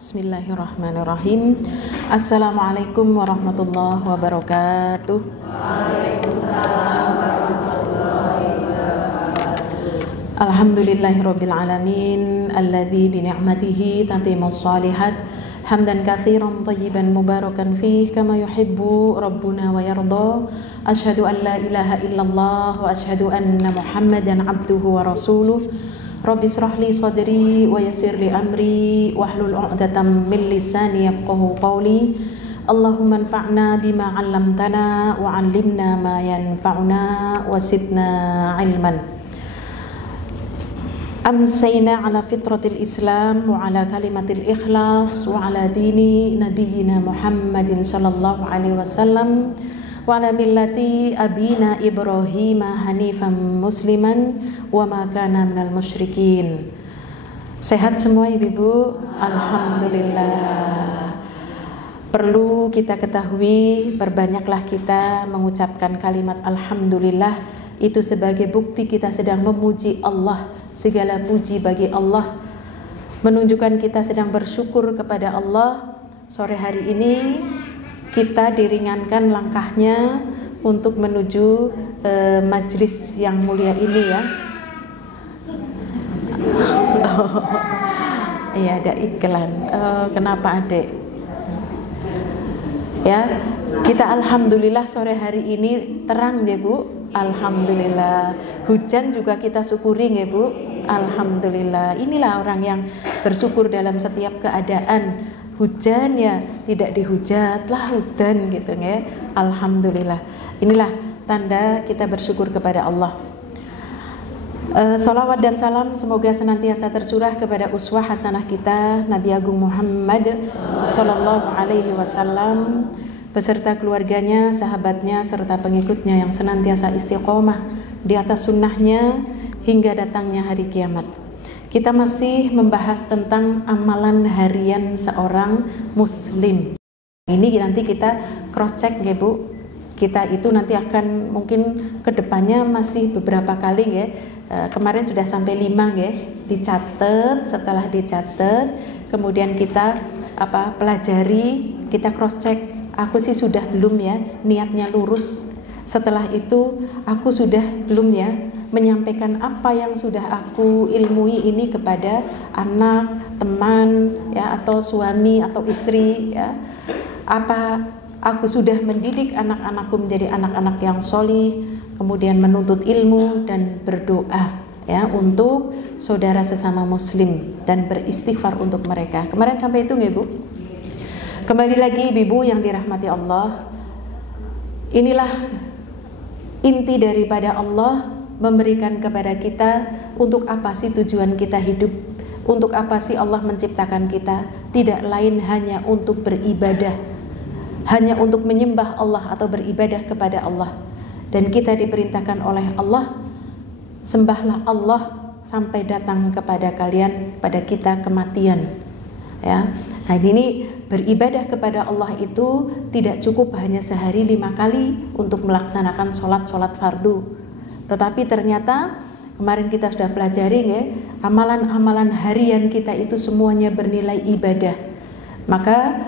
Bismillahirrahmanirrahim. Assalamualaikum warahmatullahi wabarakatuh. Waalaikumsalam warahmatullahi wabarakatuh. Alhamdulillahirabbil alamin alladzi bi ni'matihi tatimmus shalihat hamdan katsiran thayyiban mubarakan fih kama yuhibbu rabbuna wa yarda. Asyhadu an la ilaha illallah wa asyhadu anna Muhammadan abduhu wa rasuluh. Rabbi shrah li sadri wa yassir li amri wahlul 'uqdatam min lisani yafqahu qawli. Allahumma anfa'na bima 'allamtana wa 'allimna ma yanfa'una wa zidna 'ilman. Amsayna 'ala fitratil Islam wa 'ala kalimatil ikhlas wa 'ala dini nabiyyina Muhammadin sallallahu alaihi wasallam wa ala millati abina Ibrahim hanifan musliman wa ma kana minal musyrikin. Sehat semua ibu-ibu? Alhamdulillah. Perlu kita ketahui, perbanyaklah kita mengucapkan kalimat alhamdulillah. Itu sebagai bukti kita sedang memuji Allah. Segala puji bagi Allah, menunjukkan kita sedang bersyukur kepada Allah. Sore hari ini kita diringankan langkahnya untuk menuju majlis yang mulia ini ya. Iya, ada iklan. Kenapa adek? Ya, kita alhamdulillah sore hari ini terang ya Bu. Alhamdulillah. Hujan juga kita syukuri ya Bu. Alhamdulillah. Inilah orang yang bersyukur dalam setiap keadaan. Hujan ya tidak dihujat lah hujan gitu ya. Alhamdulillah. Inilah tanda kita bersyukur kepada Allah. Salawat dan salam semoga senantiasa tercurah kepada uswah hasanah kita Nabi Agung Muhammad sallallahu alaihi wasallam beserta keluarganya, sahabatnya serta pengikutnya yang senantiasa istiqomah di atas sunnahnya hingga datangnya hari kiamat. Kita masih membahas tentang amalan harian seorang muslim. Ini nanti kita cross check ya Bu. Kita itu nanti akan mungkin kedepannya masih beberapa kali ya. Kemarin sudah sampai 5 ya. Dicatat, setelah dicatat kemudian kita pelajari, kita cross check. Aku sih sudah belum ya, niatnya lurus. Setelah itu aku sudah belum ya menyampaikan apa yang sudah aku ilmui ini kepada anak, teman ya atau suami atau istri ya. Apa aku sudah mendidik anak-anakku menjadi anak-anak yang solih, kemudian menuntut ilmu dan berdoa ya untuk saudara sesama muslim dan beristighfar untuk mereka. Kemarin sampai itu nggak Bu? Kembali lagi ibu yang dirahmati Allah. Inilah inti daripada Allah memberikan kepada kita untuk apa sih tujuan kita hidup, untuk apa sih Allah menciptakan kita. Tidak lain hanya untuk beribadah, hanya untuk menyembah Allah atau beribadah kepada Allah. Dan kita diperintahkan oleh Allah, sembahlah Allah sampai datang kepada kalian, pada kita kematian ya. Nah ini beribadah kepada Allah itu tidak cukup hanya sehari 5 kali untuk melaksanakan sholat fardu. Tetapi ternyata kemarin kita sudah pelajari ya, amalan-amalan harian kita itu semuanya bernilai ibadah. Maka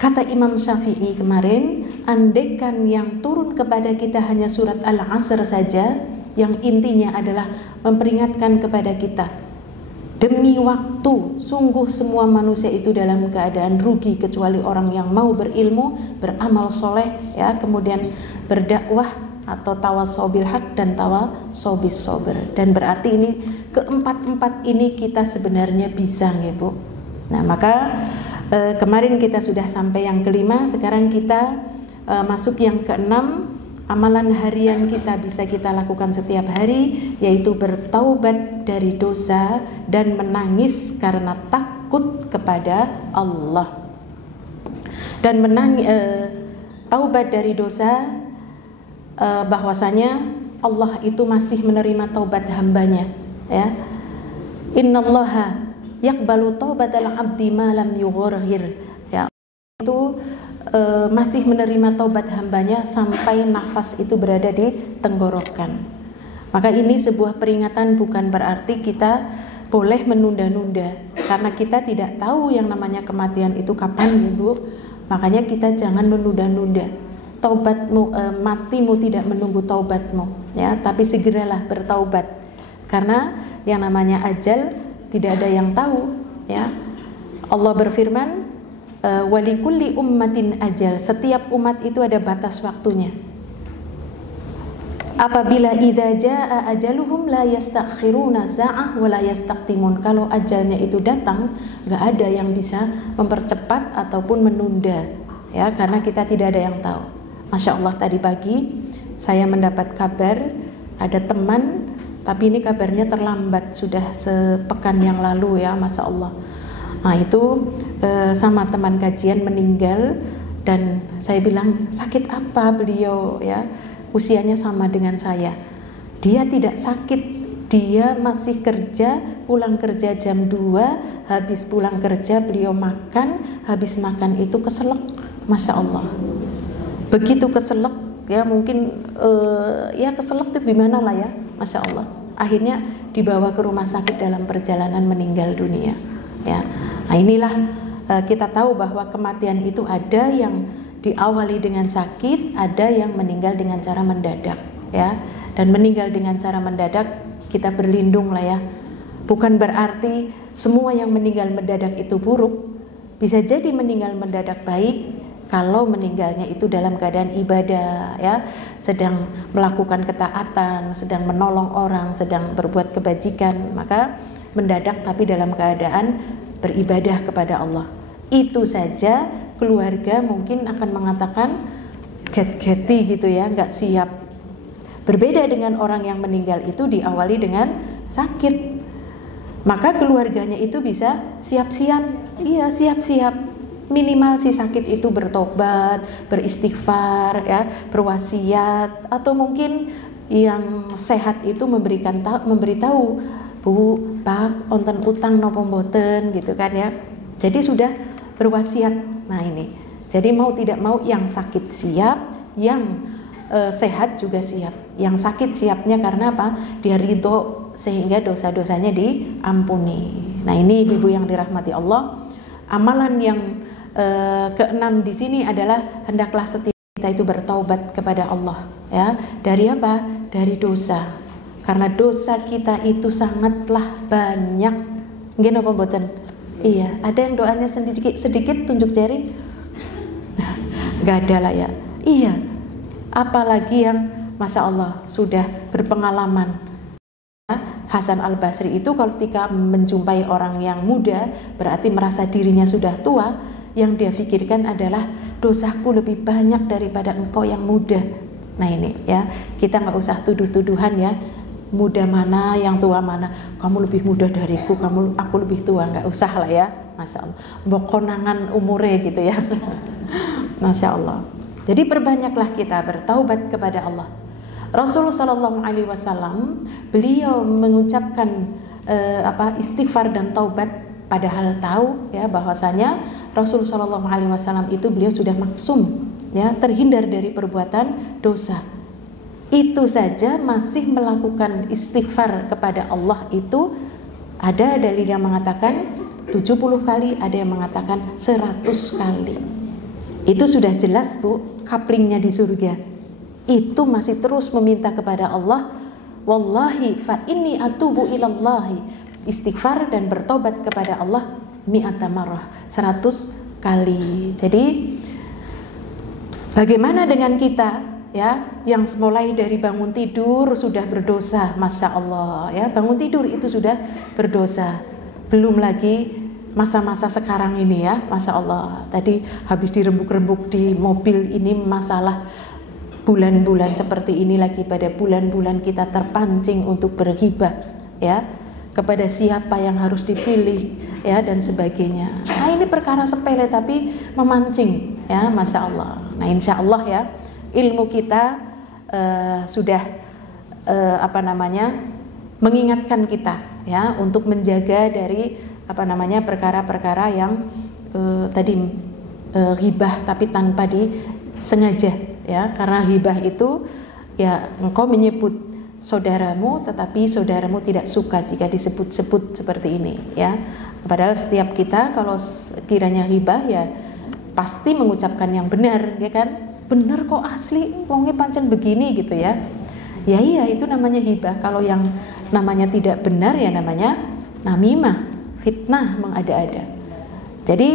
kata Imam Syafi'i kemarin, andaikan yang turun kepada kita hanya surat Al-Asr saja, yang intinya adalah memperingatkan kepada kita, demi waktu, sungguh semua manusia itu dalam keadaan rugi kecuali orang yang mau berilmu, beramal soleh ya, kemudian berdakwah atau tawasau bil haq dan tawasau bis sabr. Dan berarti ini keempat-empat ini kita sebenarnya bisa ya Bu. Nah maka kemarin kita sudah sampai yang kelima, sekarang kita masuk yang keenam. Amalan harian kita bisa kita lakukan setiap hari, yaitu bertaubat dari dosa dan menangis karena takut kepada Allah. Dan taubat dari dosa, bahwasanya Allah itu masih menerima taubat hambanya ya. Innallaha yaqbalu taubatal abdi ma lam yughirghir ya. Itu masih menerima taubat hambanya sampai nafas itu berada di tenggorokan. Maka ini sebuah peringatan, bukan berarti kita boleh menunda-nunda karena kita tidak tahu yang namanya kematian itu kapan, Ibu. Makanya kita jangan menunda-nunda. Taubatmu, matimu tidak menunggu taubatmu, ya, tapi segeralah bertaubat. Karena yang namanya ajal tidak ada yang tahu, ya. Allah berfirman, walikulli ummatin ajal. Setiap umat itu ada batas waktunya. Apabila idza jaa ajaluhum la yastakhiruna sa'ah wa la yastaqdimun. Kalau ajalnya itu datang, enggak ada yang bisa mempercepat ataupun menunda, ya, karena kita tidak ada yang tahu. Masya Allah, tadi pagi saya mendapat kabar ada teman, tapi ini kabarnya terlambat, sudah sepekan yang lalu, ya, Masya Allah. Nah itu sama teman kajian meninggal, dan saya bilang, sakit apa beliau, ya? Usianya sama dengan saya. Dia tidak sakit, dia masih kerja, pulang kerja jam 2, habis pulang kerja beliau makan, habis makan itu keselak, Masya Allah. Begitu keselak, ya mungkin ya keselak itu gimana lah, ya, Masya Allah. Akhirnya dibawa ke rumah sakit dalam perjalanan meninggal dunia, ya. Nah inilah kita tahu bahwa kematian itu ada yang diawali dengan sakit, ada yang meninggal dengan cara mendadak, ya. Dan meninggal dengan cara mendadak kita berlindung lah, ya. Bukan berarti semua yang meninggal mendadak itu buruk. Bisa jadi meninggal mendadak baik kalau meninggalnya itu dalam keadaan ibadah, ya, sedang melakukan ketaatan, sedang menolong orang, sedang berbuat kebajikan, maka mendadak tapi dalam keadaan beribadah kepada Allah. Itu saja keluarga mungkin akan mengatakan get-geti gitu, ya, nggak siap. Berbeda dengan orang yang meninggal itu diawali dengan sakit, maka keluarganya itu bisa siap-siap, iya siap-siap. Minimal si sakit itu bertobat, beristighfar, ya, berwasiat, atau mungkin yang sehat itu memberitahu, Bu, Pak, onten utang nopo mboten, gitu kan, ya. Jadi sudah berwasiat. Nah ini, jadi mau tidak mau yang sakit siap, yang sehat juga siap. Yang sakit siapnya karena apa? Dia ridho sehingga dosa-dosanya diampuni. Nah ini ibu yang dirahmati Allah, amalan yang keenam di sini adalah hendaklah setiap kita itu bertaubat kepada Allah, ya. Dari apa? Dari dosa. Karena dosa kita itu sangatlah banyak. Nggih napa mboten? Iya, ada yang doanya sedikit tunjuk jari? Gak ada lah, ya. Iya, apalagi yang Masya Allah sudah berpengalaman. Hasan Al-Basri itu ketika menjumpai orang yang muda, berarti merasa dirinya sudah tua, yang dia pikirkan adalah dosaku lebih banyak daripada engkau yang muda. Nah ini, ya, kita gak usah tuduh-tuduhan, ya. Muda mana, yang tua mana, kamu lebih muda dariku, aku lebih tua, nggak usah lah, ya. Masya Allah, bokonangan umure gitu, ya. Masya Allah. Jadi perbanyaklah kita bertaubat kepada Allah. Rasulullah SAW beliau mengucapkan istighfar dan taubat, padahal tahu, ya, bahwasanya Rasulullah SAW itu beliau sudah maksum, ya, terhindar dari perbuatan dosa. Itu saja masih melakukan istighfar kepada Allah itu ada dalil yang mengatakan 70 kali, ada yang mengatakan 100 kali. Itu sudah jelas, Bu, kaplingnya di surga. Itu masih terus meminta kepada Allah, wallahi fa inni atubu ilallahi, istighfar dan bertobat kepada Allah mi'ata marrah, 100 kali. Jadi bagaimana dengan kita, ya, yang mulai dari bangun tidur sudah berdosa, Masya Allah, ya, bangun tidur itu sudah berdosa. Belum lagi masa-masa sekarang ini, ya, Masya Allah. Tadi habis dirembuk-rembuk di mobil, ini masalah bulan-bulan seperti ini lagi, pada bulan-bulan kita terpancing untuk berghibah, ya, kepada siapa yang harus dipilih, ya, dan sebagainya. Nah ini perkara sepele tapi memancing, ya, Masya Allah. Nah insya Allah, ya, ilmu kita sudah mengingatkan kita, ya, untuk menjaga dari perkara-perkara yang tadi ghibah tapi tanpa disengaja, ya, karena ghibah itu, ya, engkau menyebut saudaramu, tetapi saudaramu tidak suka jika disebut-sebut seperti ini, ya. Padahal setiap kita kalau kiranya ghibah ya pasti mengucapkan yang benar, ya kan? Bener kok asli, wongnya pancen begini gitu ya. Ya iya, itu namanya ghibah. Kalau yang namanya tidak benar ya namanya namimah, fitnah, mengada-ada. Jadi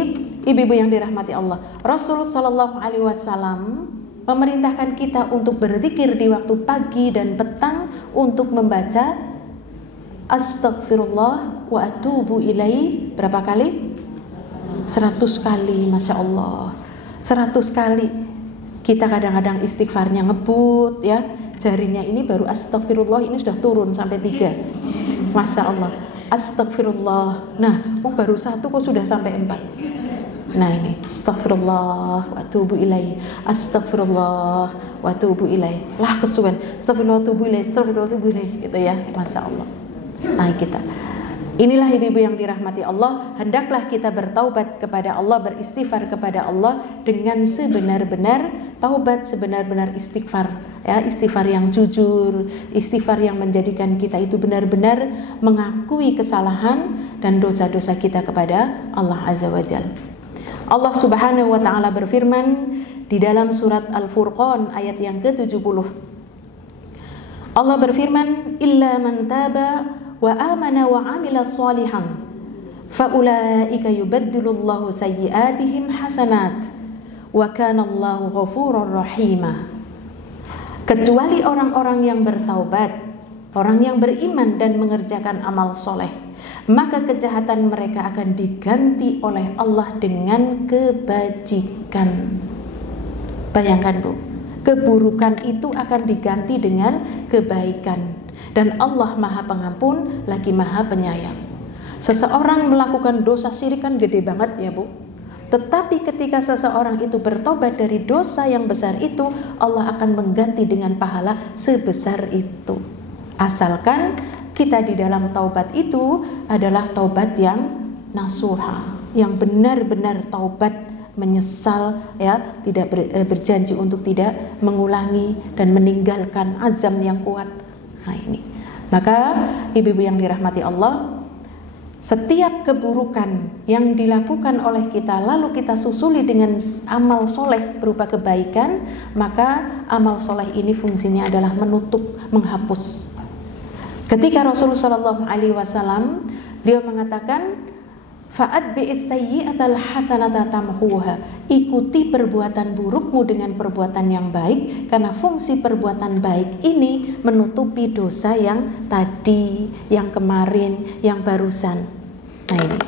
ibu-ibu yang dirahmati Allah, Rasul sallallahu alaihi wasallam memerintahkan kita untuk berzikir di waktu pagi dan petang untuk membaca astaghfirullah wa atubu ilaih berapa kali? 100 kali, Masya Allah. 100 kali. Kita kadang-kadang istighfarnya ngebut ya, jarinya ini baru astaghfirullah ini sudah turun sampai 3. Masya Allah. Astaghfirullah. Nah, baru 1 kok sudah sampai 4. Nah ini, astaghfirullah wa atubu ilaih, astaghfirullah wa atubu ilaih. Lah kesuwen, astaghfirullah wa atubu ilaih, astaghfirullah wa atubu ilaih, gitu ya. Masya Allah. Nah kita, inilah ibu-ibu yang dirahmati Allah, hendaklah kita bertaubat kepada Allah, beristighfar kepada Allah dengan sebenar-benar taubat, sebenar-benar istighfar, ya, istighfar yang jujur, istighfar yang menjadikan kita itu benar-benar mengakui kesalahan dan dosa-dosa kita kepada Allah Azza wa Jalla. Allah Subhanahu wa taala berfirman di dalam surat Al-Furqan ayat yang ke-70. Allah berfirman, "Illa man taba wa amana wa 'amila shalihan faulaika yubaddilullahu sayyi'atihim hasanat wa kana Allahu ghafurur rahima." Kecuali orang-orang yang bertaubat, orang yang beriman dan mengerjakan amal soleh, maka kejahatan mereka akan diganti oleh Allah dengan kebajikan. Bayangkan Bu, keburukan itu akan diganti dengan kebaikan. Dan Allah Maha Pengampun lagi Maha Penyayang. Seseorang melakukan dosa syirik kan gede banget ya Bu. Tetapi ketika seseorang itu bertobat dari dosa yang besar itu, Allah akan mengganti dengan pahala sebesar itu. Asalkan kita di dalam taubat itu adalah taubat yang nasuha, yang benar-benar taubat, menyesal ya, tidak berjanji untuk tidak mengulangi dan meninggalkan azam yang kuat. Nah ini, maka ibu-ibu yang dirahmati Allah, setiap keburukan yang dilakukan oleh kita lalu kita susuli dengan amal soleh berupa kebaikan, maka amal soleh ini fungsinya adalah menutup, menghapus. Ketika Rasulullah sallallahu alaihi wasallam dia mengatakan fa'atbi'is sayyi'atal hasanata tamhuha, ikuti perbuatan burukmu dengan perbuatan yang baik, karena fungsi perbuatan baik ini menutupi dosa yang tadi, yang kemarin, yang barusan. Nah ini,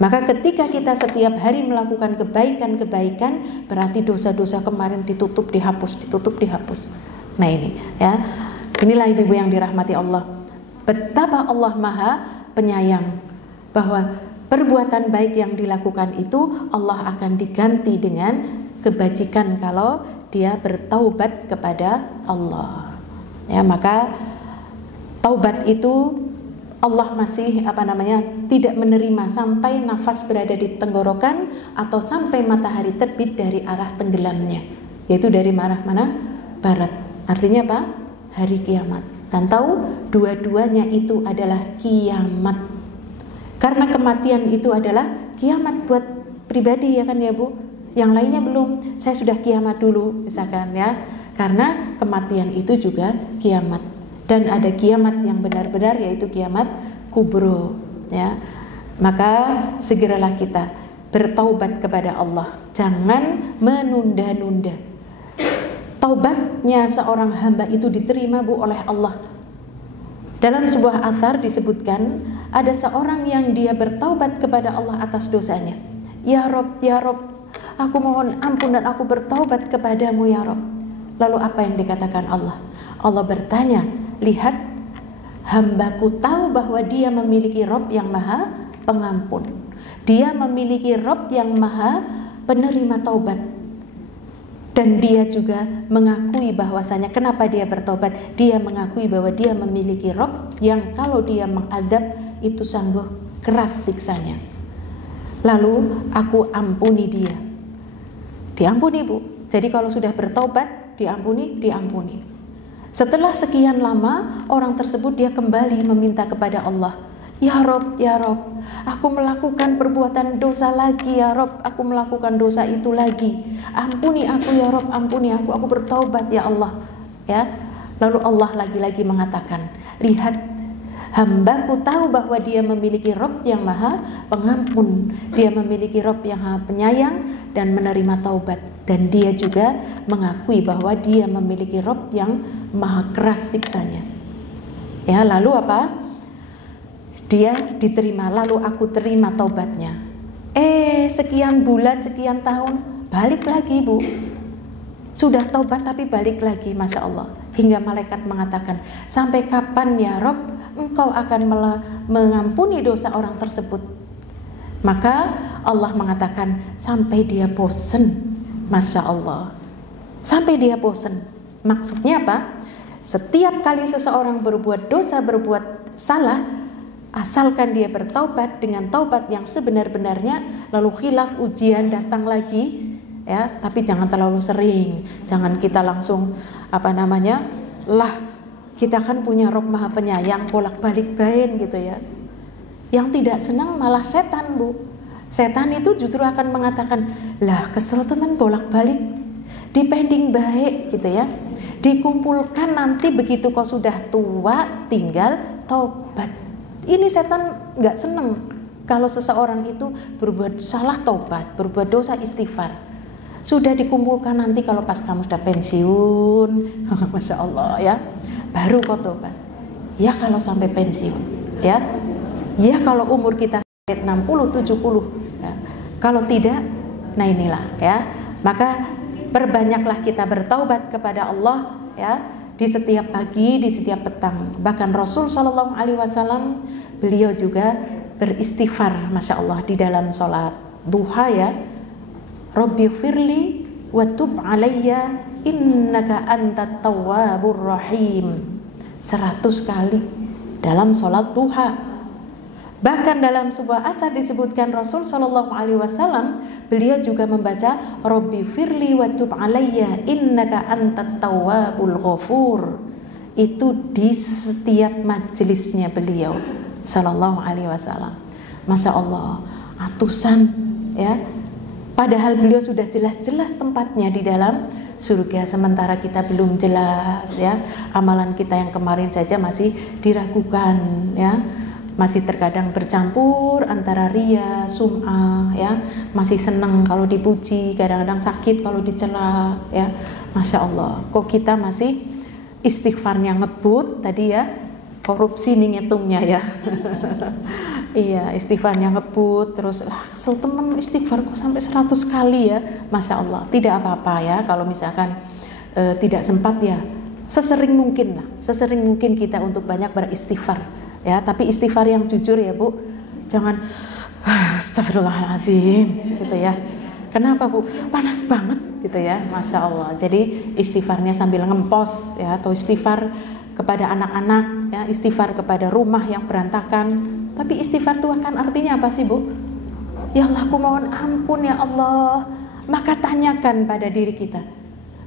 maka ketika kita setiap hari melakukan kebaikan-kebaikan, berarti dosa-dosa kemarin ditutup, dihapus, ditutup, dihapus. Nah ini ya, inilah ibu-ibu yang dirahmati Allah, betapa Allah Maha Penyayang, bahwa perbuatan baik yang dilakukan itu Allah akan diganti dengan kebajikan kalau dia bertaubat kepada Allah. Ya, maka taubat itu Allah masih tidak menerima sampai nafas berada di tenggorokan atau sampai matahari terbit dari arah tenggelamnya, yaitu dari arah mana? Barat. Artinya apa? Hari kiamat. Dan tahu dua-duanya itu adalah kiamat. Karena kematian itu adalah kiamat buat pribadi ya kan ya Bu. Yang lainnya belum, saya sudah kiamat dulu misalkan ya. Karena kematian itu juga kiamat. Dan ada kiamat yang benar-benar, yaitu kiamat kubro ya. Maka segeralah kita bertaubat kepada Allah. Jangan menunda-nunda. Taubatnya seorang hamba itu diterima Bu oleh Allah. Dalam sebuah athar disebutkan ada seorang yang dia bertaubat kepada Allah atas dosanya. Ya Rob, aku mohon ampun dan aku bertaubat kepadamu ya Rob. Lalu apa yang dikatakan Allah? Allah bertanya, lihat, hambaku tahu bahwa dia memiliki Rob yang Maha Pengampun. Dia memiliki Rob yang Maha Penerima taubat. Dan dia juga mengakui bahwasanya kenapa dia bertobat, dia mengakui bahwa dia memiliki Rob yang kalau dia mengadab itu sanggup keras siksanya. Lalu aku ampuni dia. Diampuni Bu. Jadi kalau sudah bertobat diampuni. Setelah sekian lama, orang tersebut dia kembali meminta kepada Allah, ya Rob, aku melakukan perbuatan dosa lagi ya Rob, aku melakukan dosa itu lagi. Ampuni aku ya Rob, ampuni aku bertaubat ya Allah. Ya, lalu Allah lagi-lagi mengatakan, lihat, hambaku tahu bahwa dia memiliki Rob yang maha pengampun, dia memiliki Rob yang maha penyayang dan menerima taubat, dan dia juga mengakui bahwa dia memiliki Rob yang maha keras siksanya. Ya, lalu apa? Dia diterima, lalu aku terima taubatnya. Sekian bulan, sekian tahun, balik lagi Bu. Sudah taubat tapi balik lagi, Masya Allah. Hingga malaikat mengatakan, sampai kapan ya Rob engkau akan mengampuni dosa orang tersebut? Maka Allah mengatakan, sampai dia bosan. Masya Allah, sampai dia bosan. Maksudnya apa? Setiap kali seseorang berbuat dosa, berbuat salah, asalkan dia bertaubat dengan taubat yang sebenar-benarnya, lalu khilaf, ujian datang lagi, ya, tapi jangan terlalu sering. Jangan kita langsung kita kan punya Rob maha penyayang, bolak-balik bain gitu ya. Yang tidak senang malah setan Bu. Setan itu justru akan mengatakan, lah kesel teman bolak-balik, dipending baik gitu ya, dikumpulkan nanti begitu kau sudah tua tinggal taubat. Ini setan nggak seneng kalau seseorang itu berbuat salah taubat, berbuat dosa istighfar. Sudah dikumpulkan nanti kalau pas kamu sudah pensiun, Masya Allah ya, baru kau taubat. Ya kalau sampai pensiun, ya kalau umur kita 60, 70, ya. Kalau tidak, nah inilah ya. Maka perbanyaklah kita bertaubat kepada Allah ya, di setiap pagi, di setiap petang. Bahkan Rasul Shallallahu Alaihi Wasallam beliau juga beristighfar, Masya Allah, di dalam sholat duha ya. Rabbi firli wa tub alayya innaka antat tawwabur rahim. 100 kali dalam sholat duha. Bahkan dalam sebuah atsar disebutkan Rasul Shallallahu Alaihi Wasallam beliau juga membaca Rabbi firli wa tub alayya innaka antat tawwabul ghafur. Itu di setiap majelisnya beliau Shallallahu Alaihi Wasallam. Masya Allah, atusan ya. Padahal beliau sudah jelas-jelas tempatnya di dalam surga, sementara kita belum jelas ya. Amalan kita yang kemarin saja masih diragukan ya. Masih terkadang bercampur antara riya, sum'ah ya. Masih senang kalau dipuji, kadang-kadang sakit kalau dicela ya. Masya Allah, kok kita masih istighfarnya ngebut tadi ya, korupsi nih ngitungnya ya. Iya, istighfarnya ngebut, terus kesel temen istighfar kok sampai 100 kali ya. Masya Allah, tidak apa-apa ya kalau misalkan tidak sempat ya, sesering mungkin kita untuk banyak beristighfar ya. Tapi istighfar yang jujur ya Bu, jangan astagfirullahaladzim gitu ya. Kenapa Bu? Panas banget gitu ya, Masya Allah. Jadi istighfarnya sambil ngempos ya, atau istighfar kepada anak-anak ya, istighfar kepada rumah yang berantakan. Tapi istighfar itu kan artinya apa sih Bu? Ya Allah, aku mohon ampun ya Allah. Maka tanyakan pada diri kita,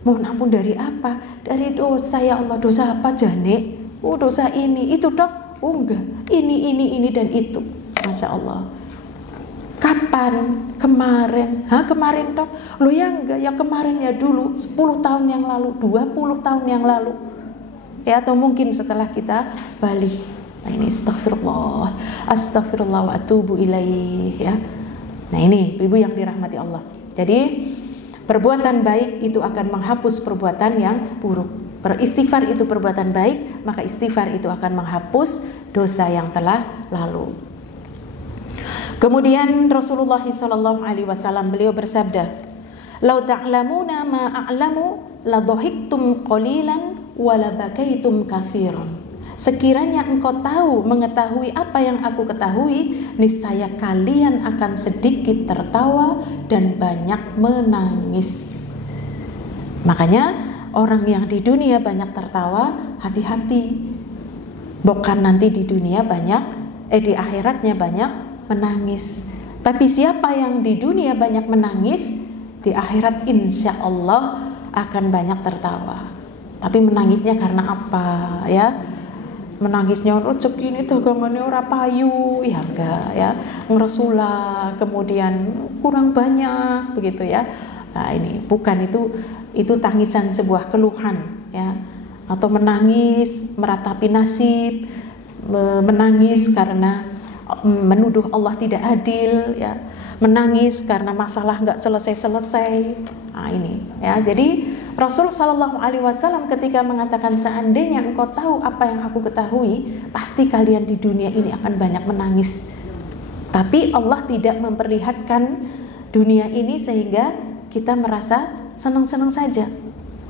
mohon ampun dari apa? Dari dosa ya Allah. Dosa apa jane? Oh dosa ini, itu dok? Oh enggak, ini dan itu. Masya Allah. Kapan? Kemarin? Kemarin dok? Loh ya enggak, ya kemarin ya dulu 10 tahun yang lalu, 20 tahun yang lalu ya, atau mungkin setelah kita balik. Nah ini astagfirullah wa atubu ilaih ya. Nah ini ibu yang dirahmati Allah. Jadi perbuatan baik itu akan menghapus perbuatan yang buruk. Beristighfar itu perbuatan baik, maka istighfar itu akan menghapus dosa yang telah lalu. Kemudian Rasulullah SAW beliau bersabda, "Lau ta'lamuna ma a'lamu la dhahiktum qalilan wa la bakaitum katsiran." Sekiranya engkau mengetahui apa yang aku ketahui, niscaya kalian akan sedikit tertawa dan banyak menangis. Makanya orang yang di dunia banyak tertawa, hati-hati. Bukan nanti di dunia di akhiratnya banyak menangis. Tapi siapa yang di dunia banyak menangis, di akhirat insya Allah akan banyak tertawa. Tapi menangisnya karena apa ya? Menangisnya rezeki ini dagangane ora payu, ya enggak ya. Ngresula kemudian kurang banyak begitu ya. Nah, ini bukan itu tangisan sebuah keluhan ya. Atau menangis meratapi nasib, menangis karena menuduh Allah tidak adil ya. Menangis karena masalah nggak selesai-selesai. Nah, ini ya. Jadi Rasul Shallallahu Alaihi Wasallam ketika mengatakan seandainya engkau tahu apa yang aku ketahui, pasti kalian di dunia ini akan banyak menangis. Tapi Allah tidak memperlihatkan dunia ini sehingga kita merasa senang-senang saja.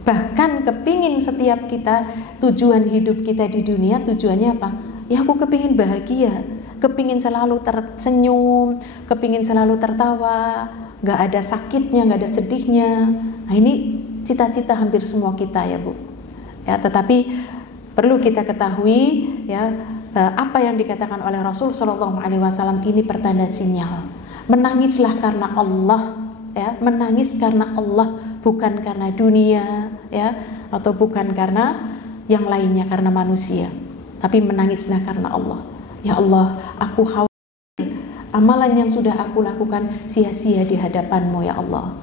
Bahkan kepingin setiap kita tujuan hidup kita di dunia tujuannya apa? Ya aku kepingin bahagia. Kepingin selalu tersenyum, kepingin selalu tertawa, gak ada sakitnya, gak ada sedihnya. Nah ini cita-cita hampir semua kita ya Bu. Ya, tetapi perlu kita ketahui ya apa yang dikatakan oleh Rasul Shallallahu Alaihi Wasallam ini pertanda sinyal. Menangislah karena Allah, ya, menangis karena Allah, bukan karena dunia, ya, atau bukan karena yang lainnya, karena manusia. Tapi menangislah karena Allah. Ya Allah, aku khawatir amalan yang sudah aku lakukan sia-sia di hadapan-Mu ya Allah.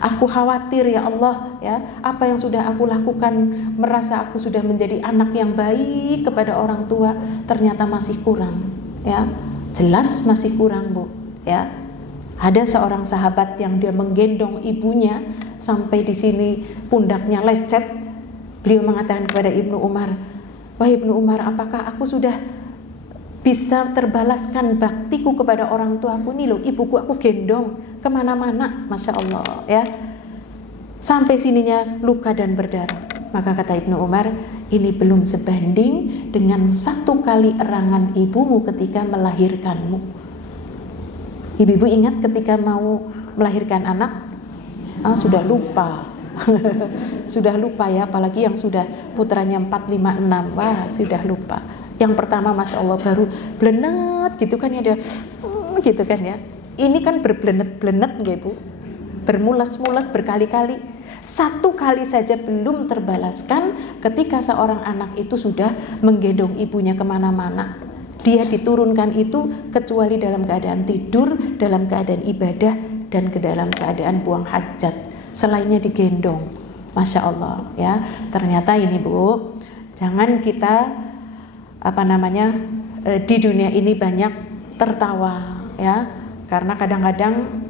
Aku khawatir ya Allah ya, apa yang sudah aku lakukan, merasa aku sudah menjadi anak yang baik kepada orang tua, ternyata masih kurang ya. Jelas masih kurang Bu ya. Ada seorang sahabat yang dia menggendong ibunya sampai di sini pundaknya lecet. Beliau mengatakan kepada Ibnu Umar, "Wahai Ibnu Umar, apakah aku sudah bisa terbalaskan baktiku kepada orang tuaku? Nih loh, ibuku aku gendong kemana-mana, Masya Allah ya. Sampai sininya luka dan berdarah." Maka kata Ibnu Umar, ini belum sebanding dengan 1 kali erangan ibumu ketika melahirkanmu. Ibu-ibu ingat ketika mau melahirkan anak? Sudah lupa. Sudah lupa ya, apalagi yang sudah putranya 4, 5, 6. Wah, sudah lupa. Yang pertama Masya Allah baru blenet gitu kan ya, dia gitu kan ya. Ini kan berblenet-blenet nggih Bu, bermulas-mulas berkali-kali. 1 kali saja belum terbalaskan ketika seorang anak itu sudah menggendong ibunya kemana-mana. Dia diturunkan itu kecuali dalam keadaan tidur, dalam keadaan ibadah, dan ke dalam keadaan buang hajat. Selainnya digendong. Masya Allah ya. Ternyata ini Bu, jangan kita di dunia ini banyak tertawa ya, karena kadang-kadang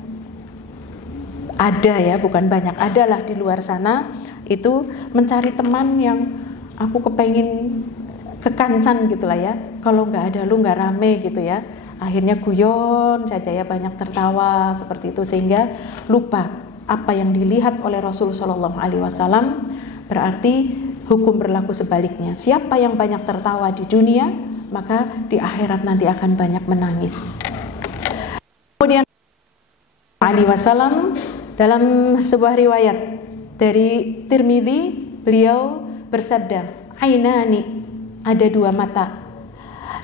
ada ya, bukan banyak, adalah di luar sana itu mencari teman yang aku kepengen kekancan gitulah ya, kalau nggak ada lu nggak rame gitu ya, akhirnya guyon saja ya, banyak tertawa seperti itu sehingga lupa apa yang dilihat oleh Rasul Shallallahu Alaihi Wasallam. Berarti hukum berlaku sebaliknya. Siapa yang banyak tertawa di dunia, maka di akhirat nanti akan banyak menangis. Kemudian Ali Wasallam dalam sebuah riwayat dari Tirmidzi, beliau bersabda, "Ainani, ada 2 mata,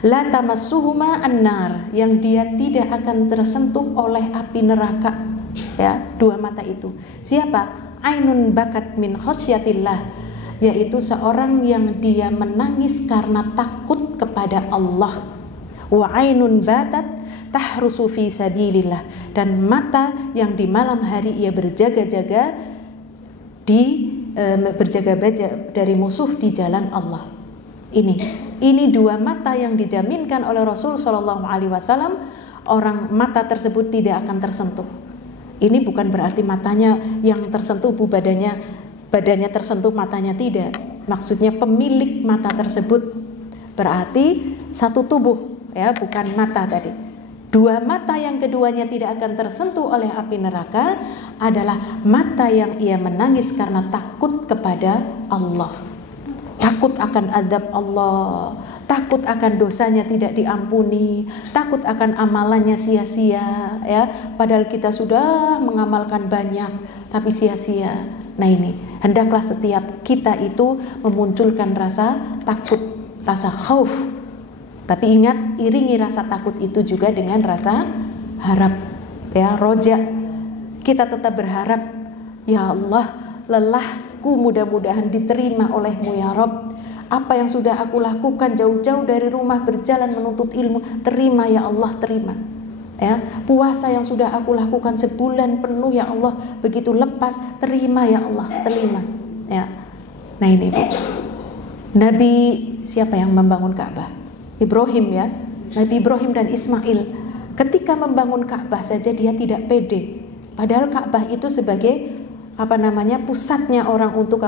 la tamassuhuma an-nar, yang dia tidak akan tersentuh oleh api neraka." Ya, 2 mata itu. Siapa? Ainun bakat min khasyatillah, yaitu seorang yang dia menangis karena takut kepada Allah. Wa ainun batat tahrusu fi sabilillah, dan mata yang di malam hari ia berjaga-jaga dari musuh di jalan Allah. Ini 2 mata yang dijaminkan oleh Rasul Shallallahu Alaihi Wasallam, orang mata tersebut tidak akan tersentuh. Ini bukan berarti matanya yang tersentuh badannya tersentuh, matanya tidak. Maksudnya pemilik mata tersebut berarti satu tubuh ya, bukan mata tadi. 2 mata yang keduanya tidak akan tersentuh oleh api neraka adalah mata yang ia menangis karena takut kepada Allah. Takut akan azab Allah, takut akan dosanya tidak diampuni, takut akan amalannya sia-sia ya, padahal kita sudah mengamalkan banyak tapi sia-sia. Nah ini, hendaklah setiap kita itu memunculkan rasa takut, rasa khauf. Tapi ingat, iringi rasa takut itu juga dengan rasa harap ya, roja. Kita tetap berharap, ya Allah, lelahku amalanku mudah-mudahan diterima oleh-Mu ya Rabb. Apa yang sudah aku lakukan jauh-jauh dari rumah berjalan menuntut ilmu, terima ya Allah, terima. Ya, puasa yang sudah aku lakukan sebulan penuh ya Allah, begitu lepas, terima ya Allah, terima. Ya. Nah ini Bu. Nabi siapa yang membangun Ka'bah? Ibrahim ya. Nabi Ibrahim dan Ismail. Ketika membangun Ka'bah saja dia tidak pede. Padahal Ka'bah itu sebagai pusatnya orang untuk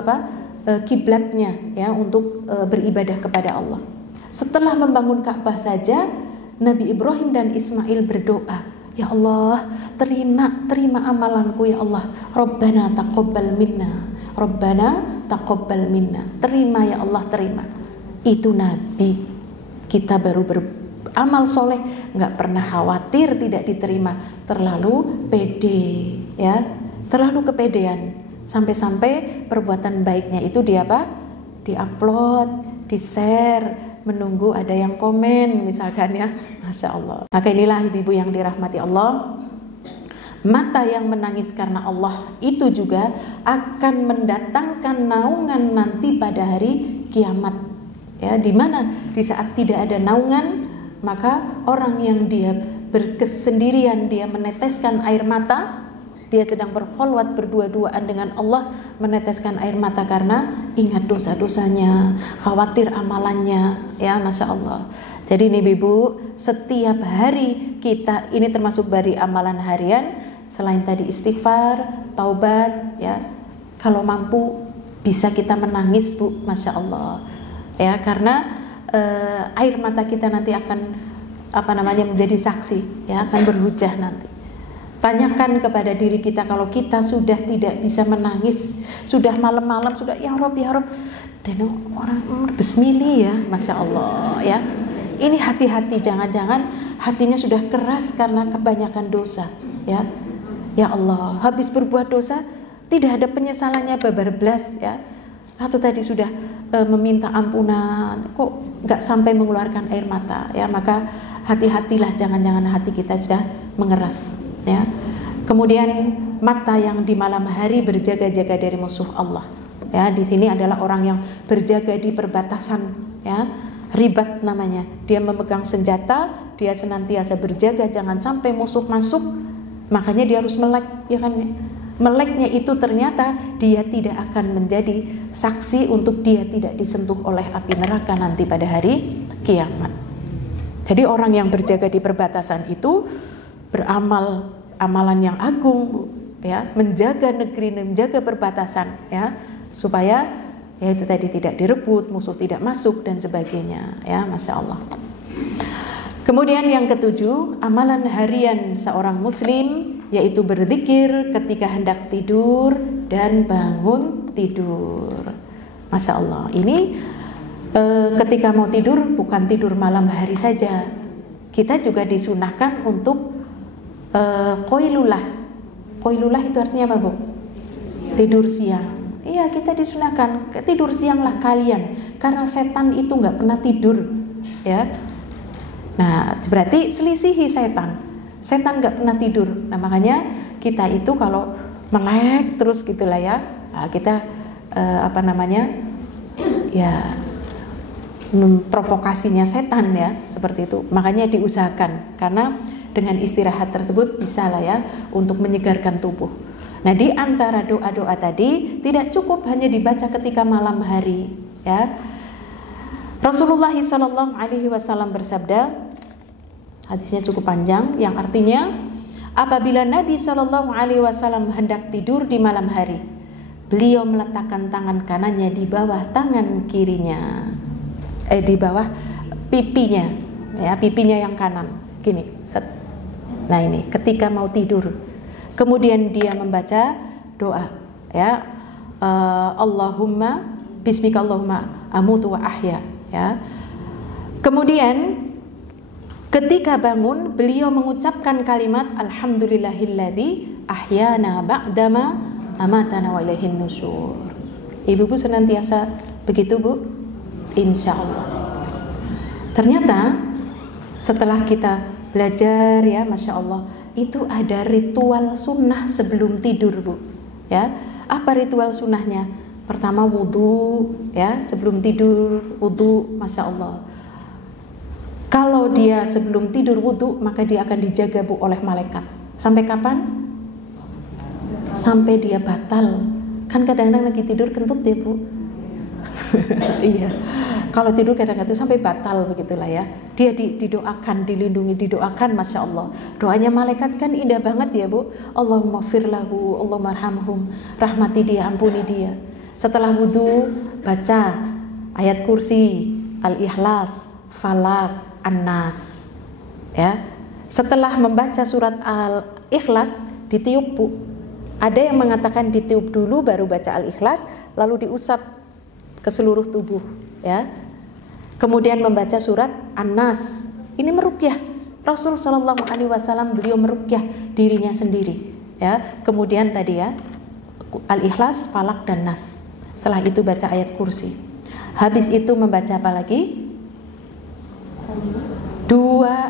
kiblatnya ya, untuk beribadah kepada Allah. Setelah membangun Ka'bah saja, Nabi Ibrahim dan Ismail berdoa, ya Allah, terima amalanku ya Allah. Rabbana taqabbal minna. Rabbana taqabbal minna. Terima ya Allah, terima. Itu Nabi. Kita baru beramal soleh, nggak pernah khawatir tidak diterima. Terlalu pede ya, terlalu kepedean. Sampai-sampai perbuatan baiknya itu di-upload, di-share, menunggu ada yang komen misalkan ya. Masya Allah. Maka inilah ibu-ibu yang dirahmati Allah, mata yang menangis karena Allah itu juga akan mendatangkan naungan nanti pada hari kiamat ya, di mana di saat tidak ada naungan, maka orang yang dia berkesendirian, dia meneteskan air mata, dia sedang berkholwat berdua-duaan dengan Allah, meneteskan air mata karena ingat dosa-dosanya, khawatir amalannya ya, Masya Allah. Jadi ini ibu, setiap hari kita, ini termasuk dari amalan harian, selain tadi istighfar, taubat ya, kalau mampu bisa kita menangis Bu, Masya Allah ya, karena air mata kita nanti akan menjadi saksi ya, akan berhujah nanti. Tanyakan kepada diri kita, kalau kita sudah tidak bisa menangis, sudah malam-malam sudah ya Rob, dan orang bismillah ya, Masya Allah ya. Ini hati-hati, jangan-jangan hatinya sudah keras karena kebanyakan dosa ya. Ya Allah, habis berbuat dosa tidak ada penyesalannya bablas ya. Atau tadi sudah meminta ampunan, kok nggak sampai mengeluarkan air mata ya. Maka hati-hatilah, jangan-jangan hati kita sudah mengeras ya. Kemudian mata yang di malam hari berjaga-jaga dari musuh Allah ya. Di sini adalah orang yang berjaga di perbatasan ya, ribat namanya. Dia memegang senjata, dia senantiasa berjaga jangan sampai musuh masuk. Makanya dia harus melek ya kan. Meleknya itu ternyata dia tidak akan menjadi saksi untuk dia tidak disentuh oleh api neraka nanti pada hari kiamat. Jadi orang yang berjaga di perbatasan itu beramal amalan yang agung Bu, ya, menjaga negeri, menjaga perbatasan ya, supaya ya itu tadi tidak direbut, musuh tidak masuk dan sebagainya ya, Masya Allah. Kemudian yang ketujuh, amalan harian seorang muslim yaitu berzikir ketika hendak tidur dan bangun tidur. Masya Allah. Ini ketika mau tidur bukan tidur malam hari saja, kita juga disunahkan untuk Qoilulah. Qoilulah itu artinya apa Bu? Tidur siang. Iya, kita disunahkan tidur sianglah kalian, karena setan itu nggak pernah tidur ya. Nah berarti selisihi setan. Setan nggak pernah tidur. Nah makanya kita itu kalau melek terus gitulah ya, nah, kita ya memprovokasinya setan ya, seperti itu. Makanya diusahakan, karena dengan istirahat tersebut bisa lah ya untuk menyegarkan tubuh. Nah di antara doa-doa tadi tidak cukup hanya dibaca ketika malam hari ya. Rasulullah SAW bersabda, hadisnya cukup panjang, yang artinya apabila Nabi SAW hendak tidur di malam hari, beliau meletakkan tangan kanannya di bawah tangan kirinya, di bawah pipinya ya, pipinya yang kanan gini, set. Nah ini ketika mau tidur, kemudian dia membaca doa ya, Allahumma bismika Allahumma amutu wa ahya ya. Kemudian ketika bangun beliau mengucapkan kalimat alhamdulillahilladzi ahyana ba'dama amatana wa ilaihin nusyur. Ibu-ibu senantiasa begitu Bu? Insya Allah. Ternyata setelah kita belajar ya, Masya Allah, itu ada ritual sunnah sebelum tidur Bu ya. Apa ritual sunnahnya? Pertama wudu, ya, sebelum tidur wudu, masya Allah. Kalau dia sebelum tidur wudu, maka dia akan dijaga Bu oleh malaikat. Sampai kapan? Sampai dia batal. Kan kadang-kadang lagi tidur kentut ya Bu. Iya. Kalau tidur kadang-kadang sampai batal begitulah ya. Dia didoakan, dilindungi, didoakan, masya Allah. Doanya malaikat kan indah banget ya Bu. Allahumma firlahu, Allahumma arhamhum. Rahmati dia, ampuni dia. Setelah wudu baca ayat kursi, Al-Ikhlas, Falak, An-Nas. Ya. Setelah membaca surat Al-Ikhlas ditiup Bu. Ada yang mengatakan ditiup dulu baru baca Al-Ikhlas, lalu diusap ke seluruh tubuh, ya. Kemudian membaca surat An-Nas. Ini meruqyah. Rasul sallallahu alaihi wasallam beliau meruqyah dirinya sendiri, ya. Kemudian tadi ya Al-Ikhlas, Falak dan Nas. Setelah itu baca ayat kursi. Habis itu membaca apa lagi? 2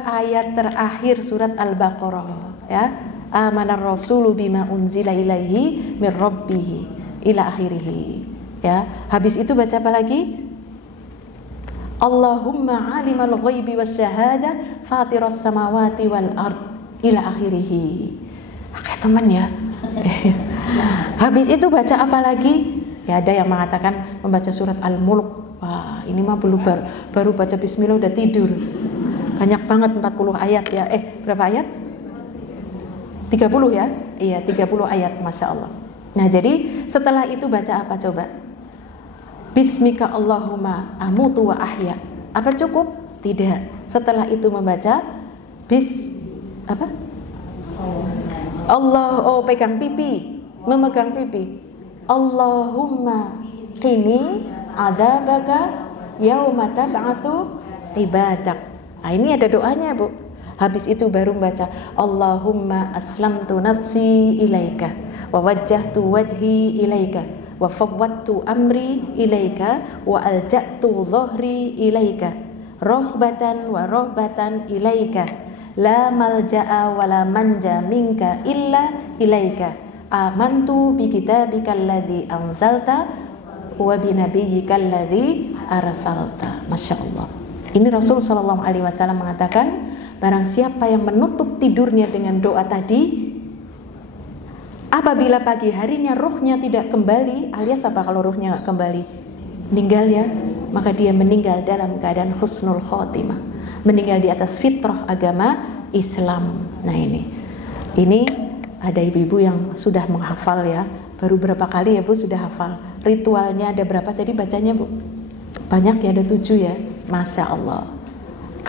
ayat terakhir surat Al-Baqarah, ya. Amanar rasulu bima unzila ilaihi mir rabbih ila akhirih. Ya, habis itu baca apa lagi? Allahumma alimal ghaibi wasyahada fatiras samawati wal ard ila akhirih. Oke teman ya. Habis itu baca apa lagi? Ya, ada yang mengatakan membaca surat Al-Mulk. Wah, ini mah baru baca bismillah udah tidur. Banyak banget 40 ayat ya. Berapa ayat? 30 ya? Iya, 30 ayat, masya Allah. Nah, jadi setelah itu baca apa coba? Bismika Allahumma amutu wa ahya. Apa cukup? Tidak. Setelah itu membaca Allah, pegang pipi, memegang pipi. Allahumma qini adzabaka yauma tab'atsu ibadak. Nah, ini ada doanya, Bu. Habis itu baru baca Allahumma aslamtu nafsi ilaika wa wajjahtu wajhi ilaika wa fawwadtu amri ilaika wa alja'tu dhahri ilaika rohbatan wa rohbatan ilaika la malja'a wa la manja minka illa ilaika amantu bi kitabika alladhi anzalta wa bi nabiyyika alladhi arsalta. Masya Allah. Ini Rasul sallallahu alaihi wasallam mengatakan, barang siapa yang menutup tidurnya dengan doa tadi, apabila pagi harinya ruhnya tidak kembali, alias apa kalau ruhnya nggak kembali? Meninggal ya, maka dia meninggal dalam keadaan husnul khotimah, meninggal di atas fitrah agama Islam. Nah ini ada ibu-ibu yang sudah menghafal ya, baru berapa kali ya Bu sudah hafal. Ritualnya ada berapa tadi bacanya Bu? Banyak ya, ada 7 ya. Masya Allah.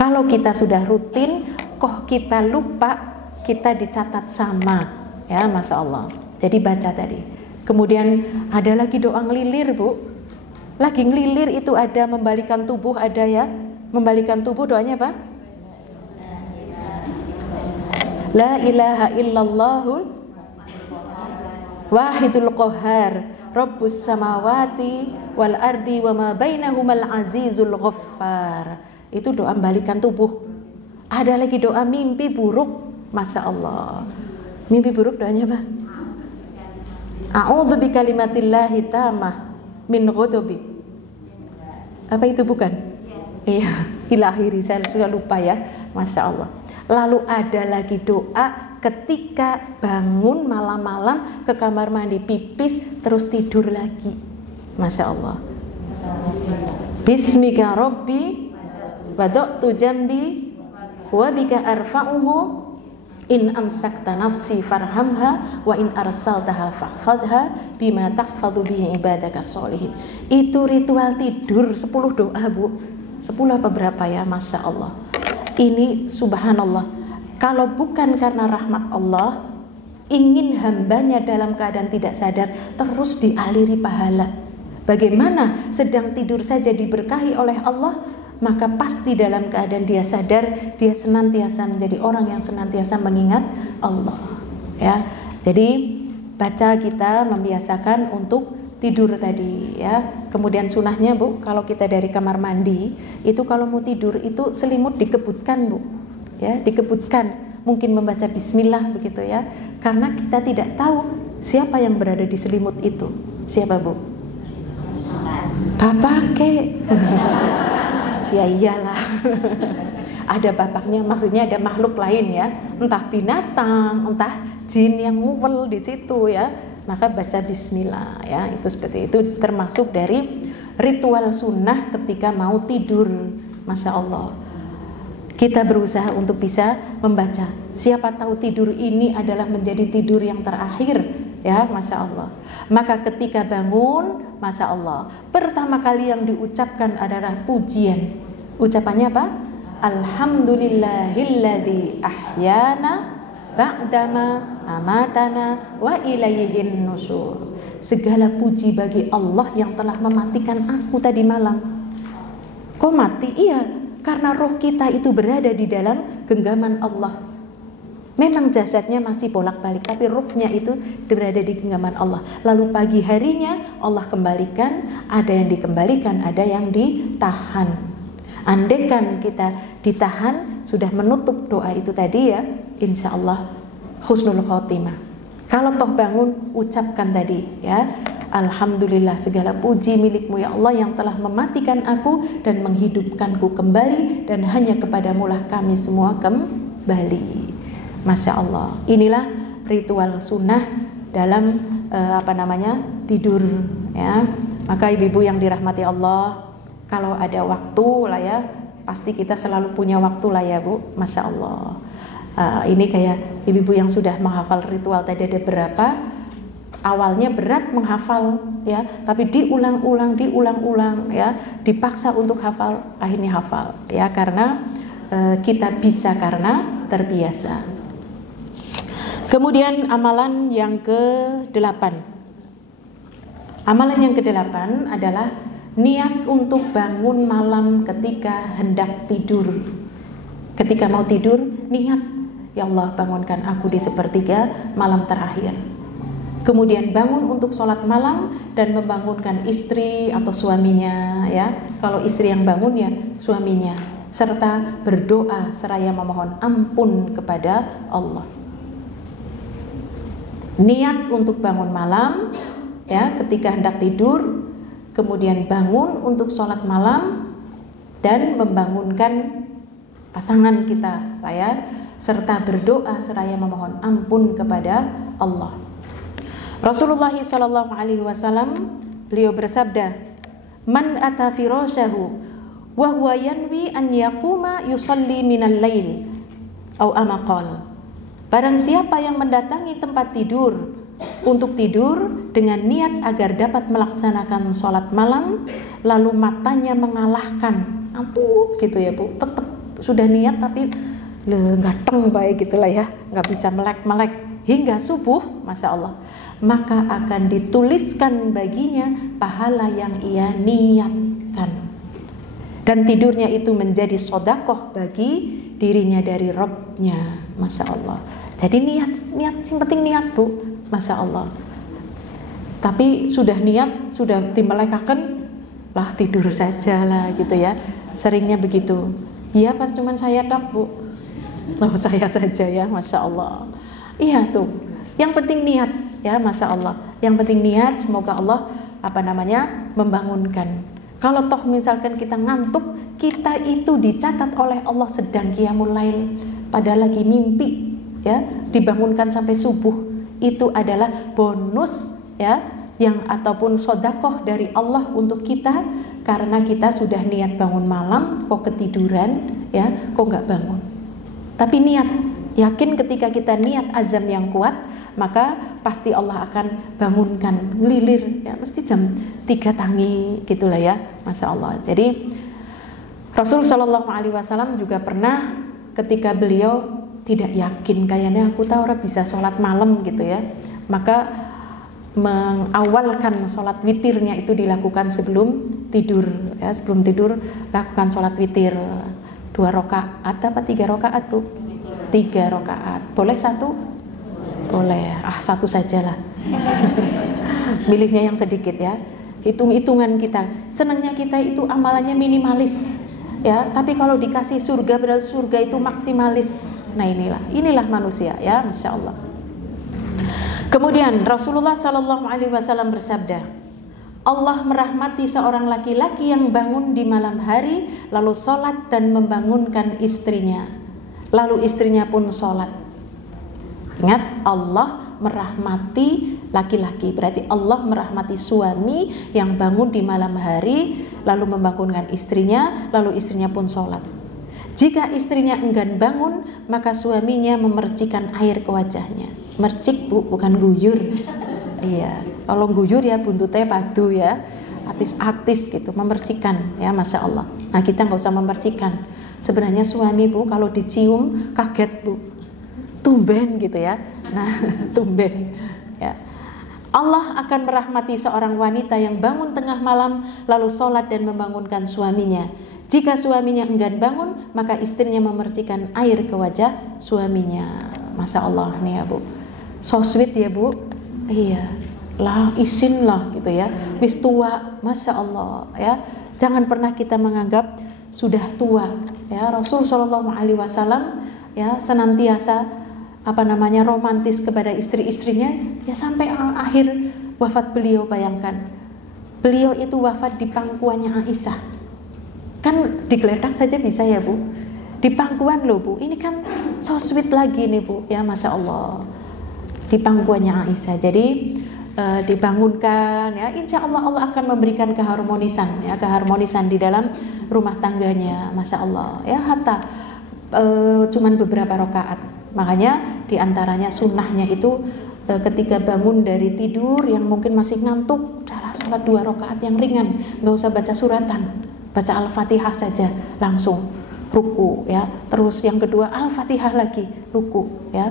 Kalau kita sudah rutin, kok kita lupa, kita dicatat sama, ya, masya Allah. Jadi baca tadi. Kemudian ada lagi doa ngelilir Bu. Lagi ngelilir itu ada membalikan tubuh, ada ya. Membalikan tubuh doanya apa? La ilaha illallahul wahidul qahhar Rabbus samawati wal ardi wa ma bainahumal azizul ghaffar. Itu doa balikan tubuh. Ada lagi doa mimpi buruk. Masya Allah. Mimpi buruk doanya apa? A'udzu bikalimatillahi tammah min ghadabi. Apa itu bukan? Iya, ilahiri, saya sudah lupa ya. Masya Allah. Lalu ada lagi doa ketika bangun malam-malam ke kamar mandi, pipis, terus tidur lagi. Masya Allah. Bismika Rabbi wada'tu jambi wa bika arfa'uhu in amsakta nafsi farhamha wa in arsaltaha fahfadha bima tahfadhu bihi ibadaka sholihin. Itu ritual tidur 10 doa Bu. 10 apa berapa ya, Masya Allah. Ini subhanallah. Kalau bukan karena rahmat Allah, ingin hambanya dalam keadaan tidak sadar terus dialiri pahala. Bagaimana sedang tidur saja diberkahi oleh Allah, maka pasti dalam keadaan dia sadar, dia senantiasa menjadi orang yang senantiasa mengingat Allah. Ya, jadi baca kita membiasakan untuk tidur tadi ya. Kemudian sunahnya Bu, kalau kita dari kamar mandi itu kalau mau tidur itu selimut dikebutkan Bu. Ya, dikebutkan, mungkin membaca bismillah begitu ya, karena kita tidak tahu siapa yang berada di selimut itu. Siapa Bu? Bapak ke. Ya iyalah. Ada bapaknya, maksudnya ada makhluk lain ya, entah binatang, entah jin yang ngumpul di situ ya. Maka baca bismillah ya, itu seperti itu, termasuk dari ritual sunnah ketika mau tidur. Masya Allah, kita berusaha untuk bisa membaca. Siapa tahu tidur ini adalah menjadi tidur yang terakhir ya, Masya Allah. Maka ketika bangun, Masya Allah, pertama kali yang diucapkan adalah pujian. Ucapannya apa? Alhamdulillahilladzi ahyana ba'dama amatana wa ilaihin nusur. Segala puji bagi Allah yang telah mematikan aku tadi malam. Kok mati? Iya, karena roh kita itu berada di dalam genggaman Allah. Memang jasadnya masih bolak-balik, tapi ruhnya itu berada di genggaman Allah. Lalu pagi harinya Allah kembalikan, ada yang dikembalikan, ada yang ditahan. Andaikan kita ditahan, sudah menutup doa itu tadi ya, insya Allah husnul khotimah. Kalau toh bangun, ucapkan tadi ya, Alhamdulillah, segala puji milikmu ya Allah yang telah mematikan aku dan menghidupkanku kembali, dan hanya kepadamulah kami semua kembali. Masya Allah, inilah ritual sunnah dalam tidur ya. Maka ibu-ibu yang dirahmati Allah, kalau ada waktu lah ya, pasti kita selalu punya waktu lah ya Bu, Masya Allah. Ini kayak ibu-ibu yang sudah menghafal ritual tadi, ada berapa, awalnya berat menghafal ya, tapi diulang-ulang ya, dipaksa untuk hafal, akhirnya hafal ya, karena kita bisa karena terbiasa. Kemudian amalan yang ke-8. Amalan yang ke-8 adalah niat untuk bangun malam ketika hendak tidur. Ketika mau tidur, niat, ya Allah bangunkan aku di sepertiga malam terakhir. Kemudian bangun untuk sholat malam dan membangunkan istri atau suaminya ya. Kalau istri yang bangun ya suaminya, serta berdoa seraya memohon ampun kepada Allah. Niat untuk bangun malam ya ketika hendak tidur, kemudian bangun untuk sholat malam dan membangunkan pasangan kita lah ya, serta berdoa seraya memohon ampun kepada Allah. Rasulullah SAW beliau bersabda, man ata firasyahu wa huwa yanwi an yaquma yusalli minal lail au amaqal. Barang siapa yang mendatangi tempat tidur untuk tidur dengan niat agar dapat melaksanakan sholat malam, lalu matanya mengalahkan, ngantuk gitu ya Bu, tetap sudah niat tapi gateng baik gitulah ya, nggak bisa melek-melek hingga subuh, Masya Allah, maka akan dituliskan baginya pahala yang ia niatkan, dan tidurnya itu menjadi sodakoh bagi dirinya dari Rabbnya. Masya Allah. Jadi niat, yang penting niat Bu, Masya Allah. Tapi sudah niat, sudah dimelekakan, lah tidur saja lah gitu ya. Seringnya begitu. Iya pas cuman saya tak Bu. Oh saya saja ya, Masya Allah. Iya tuh. Yang penting niat ya, Masya Allah. Yang penting niat, semoga Allah membangunkan. Kalau toh misalkan kita ngantuk, kita itu dicatat oleh Allah sedang qiyamul lail, padahal lagi mimpi ya, dibangunkan sampai subuh. Itu adalah bonus ya, yang ataupun sodakoh dari Allah untuk kita, karena kita sudah niat bangun malam kok ketiduran ya, kok nggak bangun. Tapi niat, yakin ketika kita niat azam yang kuat, maka pasti Allah akan bangunkan, ngelilir ya, mesti jam 3 tangi gitulah ya, Masya Allah. Jadi Rasul SAW juga pernah ketika beliau tidak yakin, kayaknya aku tahu orang bisa sholat malam gitu ya, maka mengawalkan sholat witirnya itu dilakukan sebelum tidur ya, sebelum tidur lakukan sholat witir 2 rakaat apa 3 rakaat Bu? 3 rakaat. Boleh 1? Boleh. 1 sajalah. Milihnya yang sedikit ya. Hitung-hitungan kita. Senangnya kita itu amalannya minimalis ya, tapi kalau dikasih surga, berarti surga itu maksimalis. Nah inilah manusia ya, Masya Allah. Kemudian Rasulullah SAW bersabda, Allah merahmati seorang laki-laki yang bangun di malam hari lalu sholat dan membangunkan istrinya, lalu istrinya pun sholat. Ingat, Allah merahmati laki-laki, berarti Allah merahmati suami yang bangun di malam hari lalu membangunkan istrinya, lalu istrinya pun sholat. Jika istrinya enggan bangun, maka suaminya memercikan air ke wajahnya. Mercik, Bu, bukan guyur. Iya, kalau guyur ya buntutnya padu ya, artis-artis gitu, memercikan ya, Masya Allah. Nah, kita nggak usah memercikan. Sebenarnya suami, Bu, kalau dicium kaget, Bu, tumben gitu ya. Nah, tumben ya. Allah akan merahmati seorang wanita yang bangun tengah malam lalu sholat dan membangunkan suaminya. Jika suaminya enggan bangun, maka istrinya memercikan air ke wajah suaminya. Masya Allah nih ya, Bu, so sweet ya, Bu. Iya lah, isin lah gitu ya, wis tua, Masya Allah ya. Jangan pernah kita menganggap sudah tua ya. Rasul Shallallahu Alaihi Wasallam ya senantiasa romantis kepada istri-istrinya ya, sampai akhir wafat beliau. Bayangkan, beliau itu wafat di pangkuannya Aisyah. Kan digeletak saja bisa ya, Bu, di pangkuan loh, Bu. Ini kan so sweet lagi nih, Bu ya, Masya Allah, di pangkuannya Aisyah. Jadi dibangunkan ya, insya Allah Allah akan memberikan keharmonisan ya, keharmonisan di dalam rumah tangganya, Masya Allah ya. Hatta cuman beberapa rakaat. Makanya diantaranya sunnahnya itu ketika bangun dari tidur yang mungkin masih ngantuk, udahlah sholat 2 rakaat yang ringan, nggak usah baca suratan, baca Al-Fatihah saja langsung ruku ya. Terus yang kedua Al-Fatihah lagi ruku ya.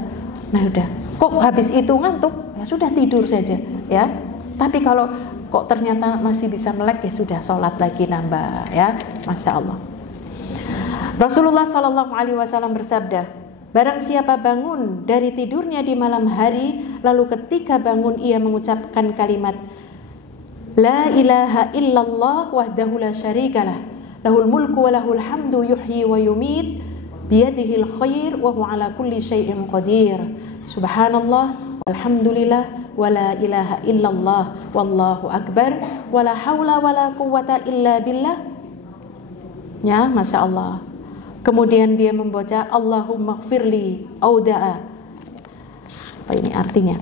Nah udah, kok habis itu ngantuk ya sudah tidur saja ya. Tapi kalau kok ternyata masih bisa melek ya sudah sholat lagi nambah ya, Masya Allah. Rasulullah Sallallahu Alaihi Wasallam bersabda, barang siapa bangun dari tidurnya di malam hari lalu ketika bangun ia mengucapkan kalimat La ilaha illallah wahdahu la syarikalah lahul mulku wa lahul hamdu yuhyi wa yumit biyadihil khair wa huwa ala kulli syai'in qadir subhanallah walhamdulillah wa la ilaha illallah wallahu akbar wa la hawla wa la quwwata illa billah ya, Masya Allah. Kemudian dia membaca Allahumma gfirli auda'a. Apa ini artinya?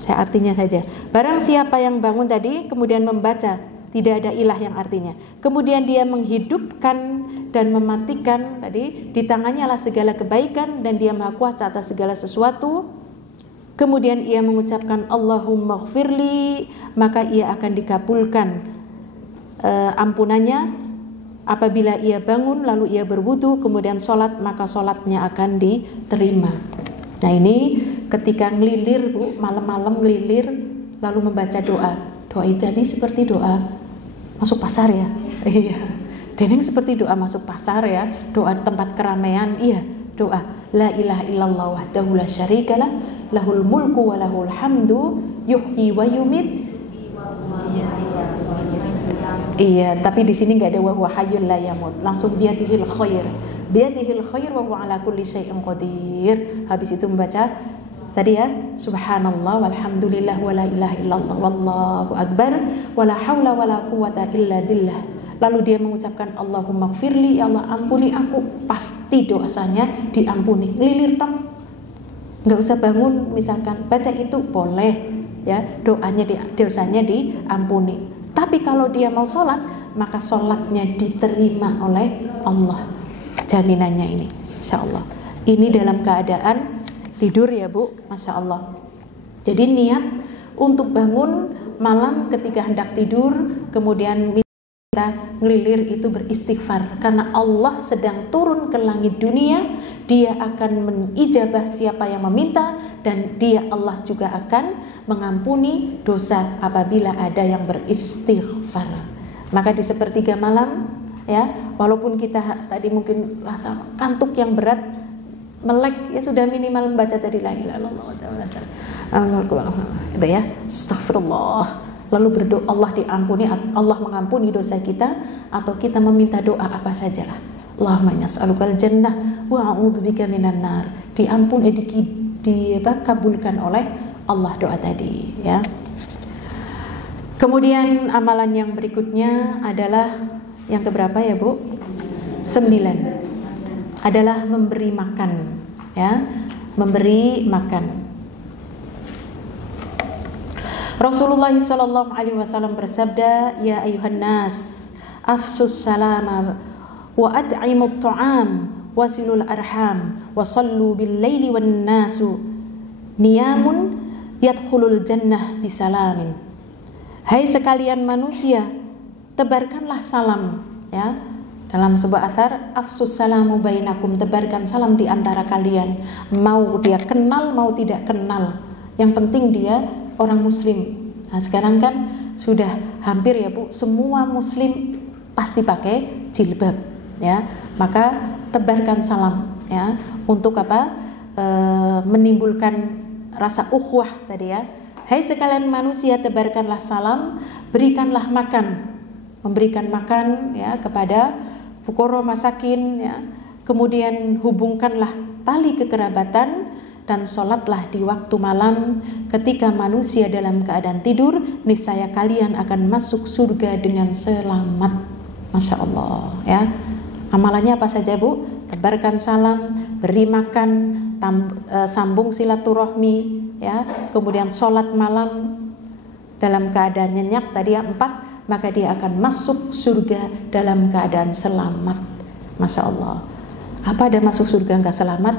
Saya artinya saja. Barang siapa yang bangun tadi kemudian membaca tidak ada ilah yang artinya, kemudian dia menghidupkan dan mematikan, tadi di tangannya lah segala kebaikan dan dia maha kuasa atas segala sesuatu. Kemudian ia mengucapkan Allahumma gfirli, maka ia akan dikabulkan ampunannya. Apabila ia bangun lalu ia berwudu kemudian sholat, maka sholatnya akan diterima. Nah ini ketika ngelilir, Bu, malam-malam ngelilir lalu membaca doa. Doa itu tadi seperti doa masuk pasar ya. Iya, deneng seperti doa masuk pasar ya, doa tempat keramaian. Iya, doa La ilaha illallah wahdahu la syarikalah lahul mulku wa lahul hamdu yuhyi wa yumit. Iya, tapi di sini nggak ada wa huwa hayyul la yamut, langsung biyadihil khair wa huwa ala kulli syai'in qadir. Habis itu membaca tadi ya, subhanallah walhamdulillah wa la ilaha illallah wallahu akbar wa la haula wa la quwwata illa billah. Lalu dia mengucapkan Allahumma gfirli, ya Allah ampuni aku, pasti dosanya diampuni. Ngelilir tok, nggak usah bangun misalkan, baca itu boleh ya, dosanya diampuni. Tapi kalau dia mau sholat, maka sholatnya diterima oleh Allah. Jaminannya ini, Masya Allah. Ini dalam keadaan tidur ya, Bu, Masya Allah. Jadi niat untuk bangun malam ketika hendak tidur, kemudian kita ngelilir itu beristighfar. Karena Allah sedang turun ke langit dunia, Dia akan mengijabah siapa yang meminta, dan Dia Allah juga akan mengampuni dosa apabila ada yang beristighfar. Maka di sepertiga malam ya, walaupun kita tadi mungkin rasa kantuk yang berat, melek ya, sudah minimal membaca tadi la ilaha illallah gitu ya, astagfirullah. Lalu berdoa Allah diampuni, Allah mengampuni dosa kita, atau kita meminta doa apa sajalah. Allahumma nas'alukal jannah wa a'udzubika minan nar. Diampuni, dikabulkan oleh Allah doa tadi ya. Kemudian amalan yang berikutnya adalah yang keberapa ya Bu? 9. Adalah memberi makan, ya, memberi makan. Rasulullah sallallahu alaihi wasallam bersabda, "Ya ayuhan nas, afsus salama wa at'imut ta'am wasilul arham wa sallu bil laili wan nasu niyamun yadkhulul jannah bisalamin." Hai sekalian manusia, tebarkanlah salam, ya. Dalam sebuah athar, afsus salamu bainakum, tebarkan salam di antara kalian, mau dia kenal mau tidak kenal. Yang penting dia orang muslim. Nah, sekarang kan sudah hampir ya Bu, semua muslim pasti pakai jilbab, ya. Maka tebarkan salam, ya, untuk apa? Menimbulkan rasa ukhuwah tadi, ya. Hai sekalian manusia, tebarkanlah salam, berikanlah makan, memberikan makan, ya, kepada fuqara masakin, ya. Kemudian hubungkanlah tali kekerabatan dan sholatlah di waktu malam. Ketika manusia dalam keadaan tidur, niscaya kalian akan masuk surga dengan selamat. Masya Allah, ya. Amalannya apa saja Bu? Tebarkan salam, beri makan, sambung silaturahmi, ya. Kemudian sholat malam dalam keadaan nyenyak tadi, ya, 4, maka dia akan masuk surga dalam keadaan selamat. Masya Allah. Apa ada masuk surga nggak selamat?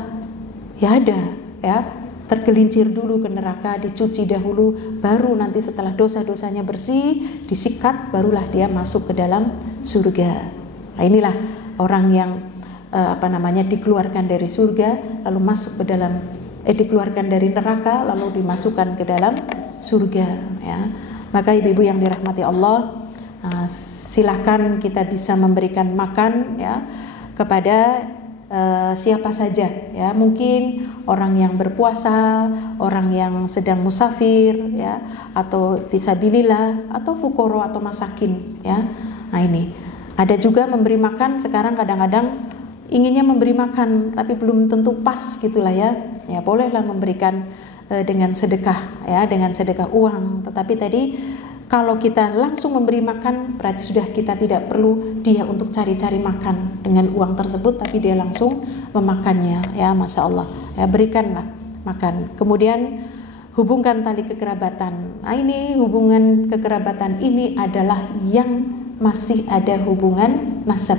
Ya ada, ya. Tergelincir dulu ke neraka, dicuci dahulu, baru nanti setelah dosa-dosanya bersih, disikat, barulah dia masuk ke dalam surga. Nah, inilah orang yang dikeluarkan dari surga lalu masuk ke dalam dikeluarkan dari neraka lalu dimasukkan ke dalam surga, ya. Maka ibu-ibu yang dirahmati Allah, silahkan kita bisa memberikan makan, ya, kepada siapa saja, ya. Mungkin orang yang berpuasa, orang yang sedang musafir, ya, atau fisabilillah, atau fuqara atau masakin, ya. Nah, ini ada juga memberi makan. Sekarang kadang-kadang inginnya memberi makan tapi belum tentu pas gitulah, ya. Ya, bolehlah memberikan dengan sedekah, ya, dengan sedekah uang. Tetapi tadi kalau kita langsung memberi makan, berarti sudah kita tidak perlu dia untuk cari-cari makan dengan uang tersebut, tapi dia langsung memakannya, ya. Masya Allah, ya, berikanlah makan. Kemudian hubungkan tali kekerabatan. Nah, ini hubungan kekerabatan ini adalah yang masih ada hubungan nasab,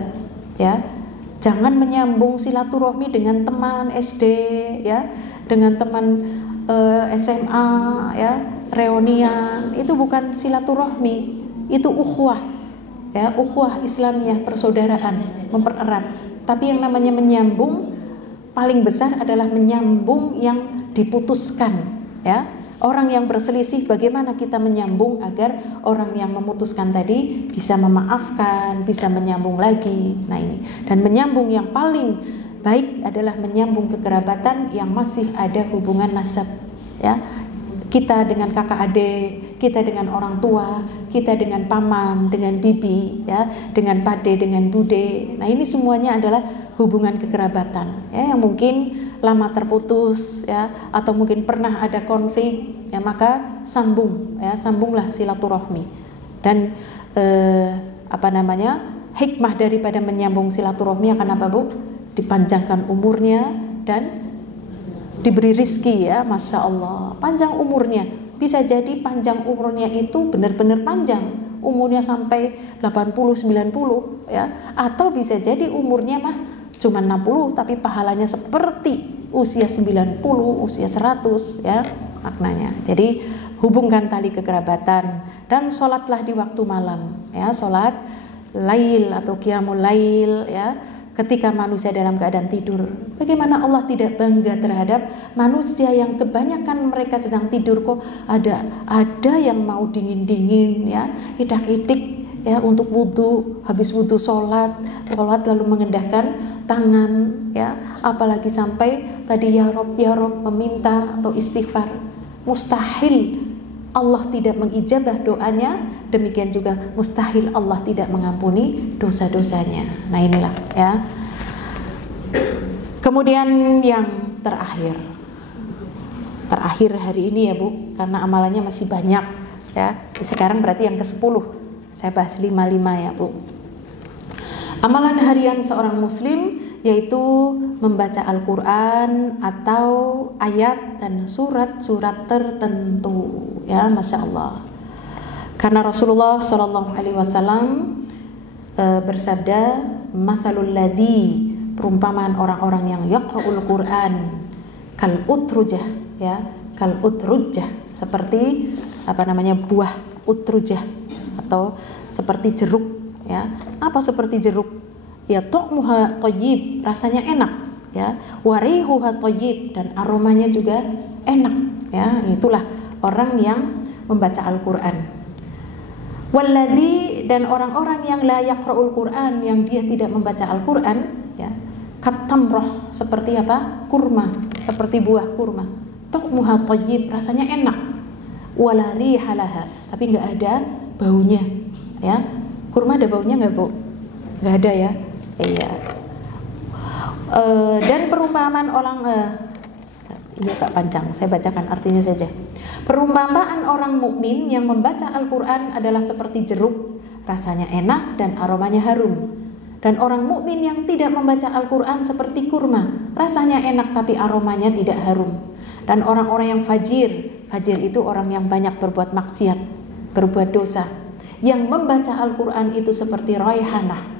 ya. Jangan menyambung silaturahmi dengan teman SD, ya, dengan teman SMA, ya, reunian. Itu bukan silaturahmi, itu ukhuwah, ya, ukhuwah Islamiyah, persaudaraan, mempererat. Tapi yang namanya menyambung paling besar adalah menyambung yang diputuskan, ya. Orang yang berselisih, bagaimana kita menyambung agar orang yang memutuskan tadi bisa memaafkan, bisa menyambung lagi. Nah, ini, dan menyambung yang paling baik adalah menyambung kekerabatan yang masih ada hubungan nasab, ya. Kita dengan kakak adik, kita dengan orang tua, kita dengan paman, dengan bibi, ya, dengan pade, dengan bude. Nah, ini semuanya adalah hubungan kekerabatan, ya, yang mungkin lama terputus, ya, atau mungkin pernah ada konflik, ya, maka sambung, ya, sambunglah silaturahmi. Dan hikmah daripada menyambung silaturahmi akan apa, Bu? Dipanjangkan umurnya dan diberi rizki, ya. Masya Allah, panjang umurnya. Bisa jadi panjang umurnya itu benar-benar panjang, umurnya sampai 80-90, ya. Atau bisa jadi umurnya mah cuma 60 tapi pahalanya seperti usia 90, usia 100, ya, maknanya. Jadi hubungkan tali kekerabatan dan sholatlah di waktu malam, ya, sholat lail atau qiyamul lail, ya, ketika manusia dalam keadaan tidur. Bagaimana Allah tidak bangga terhadap manusia yang kebanyakan mereka sedang tidur, kok ada yang mau dingin-dingin, ya, hidak-hidik, ya, untuk wudhu, habis wudhu sholat lalu mengendahkan tangan, ya, apalagi sampai tadi ya Rob meminta atau istighfar. Mustahil Allah tidak mengijabah doanya, demikian juga mustahil Allah tidak mengampuni dosa-dosanya. Nah, inilah, ya. Kemudian yang terakhir hari ini, ya, Bu, karena amalannya masih banyak, ya. Sekarang berarti yang ke-10. Saya bahas 5 ya, Bu. Amalan harian seorang muslim yaitu membaca Al-Quran atau ayat dan surat-surat tertentu, ya, Masya Allah. Karena Rasulullah SAW bersabda, "Mathalul ladzi," perumpamaan orang-orang yang yaqra'ul Quran kal utrujah, ya, kal utrujah, seperti buah utrujah atau seperti jeruk, ya. Apa seperti jeruk? Ya, tu'muha thayyib, rasanya enak, ya. Warihuha thayyib, dan aromanya juga enak, ya. Itulah orang yang membaca Al-Qur'an. Walladzi, dan orang-orang yang la yaqra'ul Qur'an, yang dia tidak membaca Al-Qur'an, ya. Katamroh, seperti apa? Kurma, seperti buah kurma. Tu'muha thayyib, rasanya enak. Wala rihalaha, tapi enggak ada baunya, ya. Kurma ada baunya enggak, Bu? Enggak ada, ya. Iya. Dan perumpamaan orang ini agak panjang, saya bacakan artinya saja. Perumpamaan orang mukmin yang membaca Al-Qur'an adalah seperti jeruk, rasanya enak dan aromanya harum. Dan orang mukmin yang tidak membaca Al-Qur'an seperti kurma, rasanya enak tapi aromanya tidak harum. Dan orang-orang yang fajir itu orang yang banyak berbuat maksiat, berbuat dosa. Yang membaca Al-Qur'an itu seperti raihanah,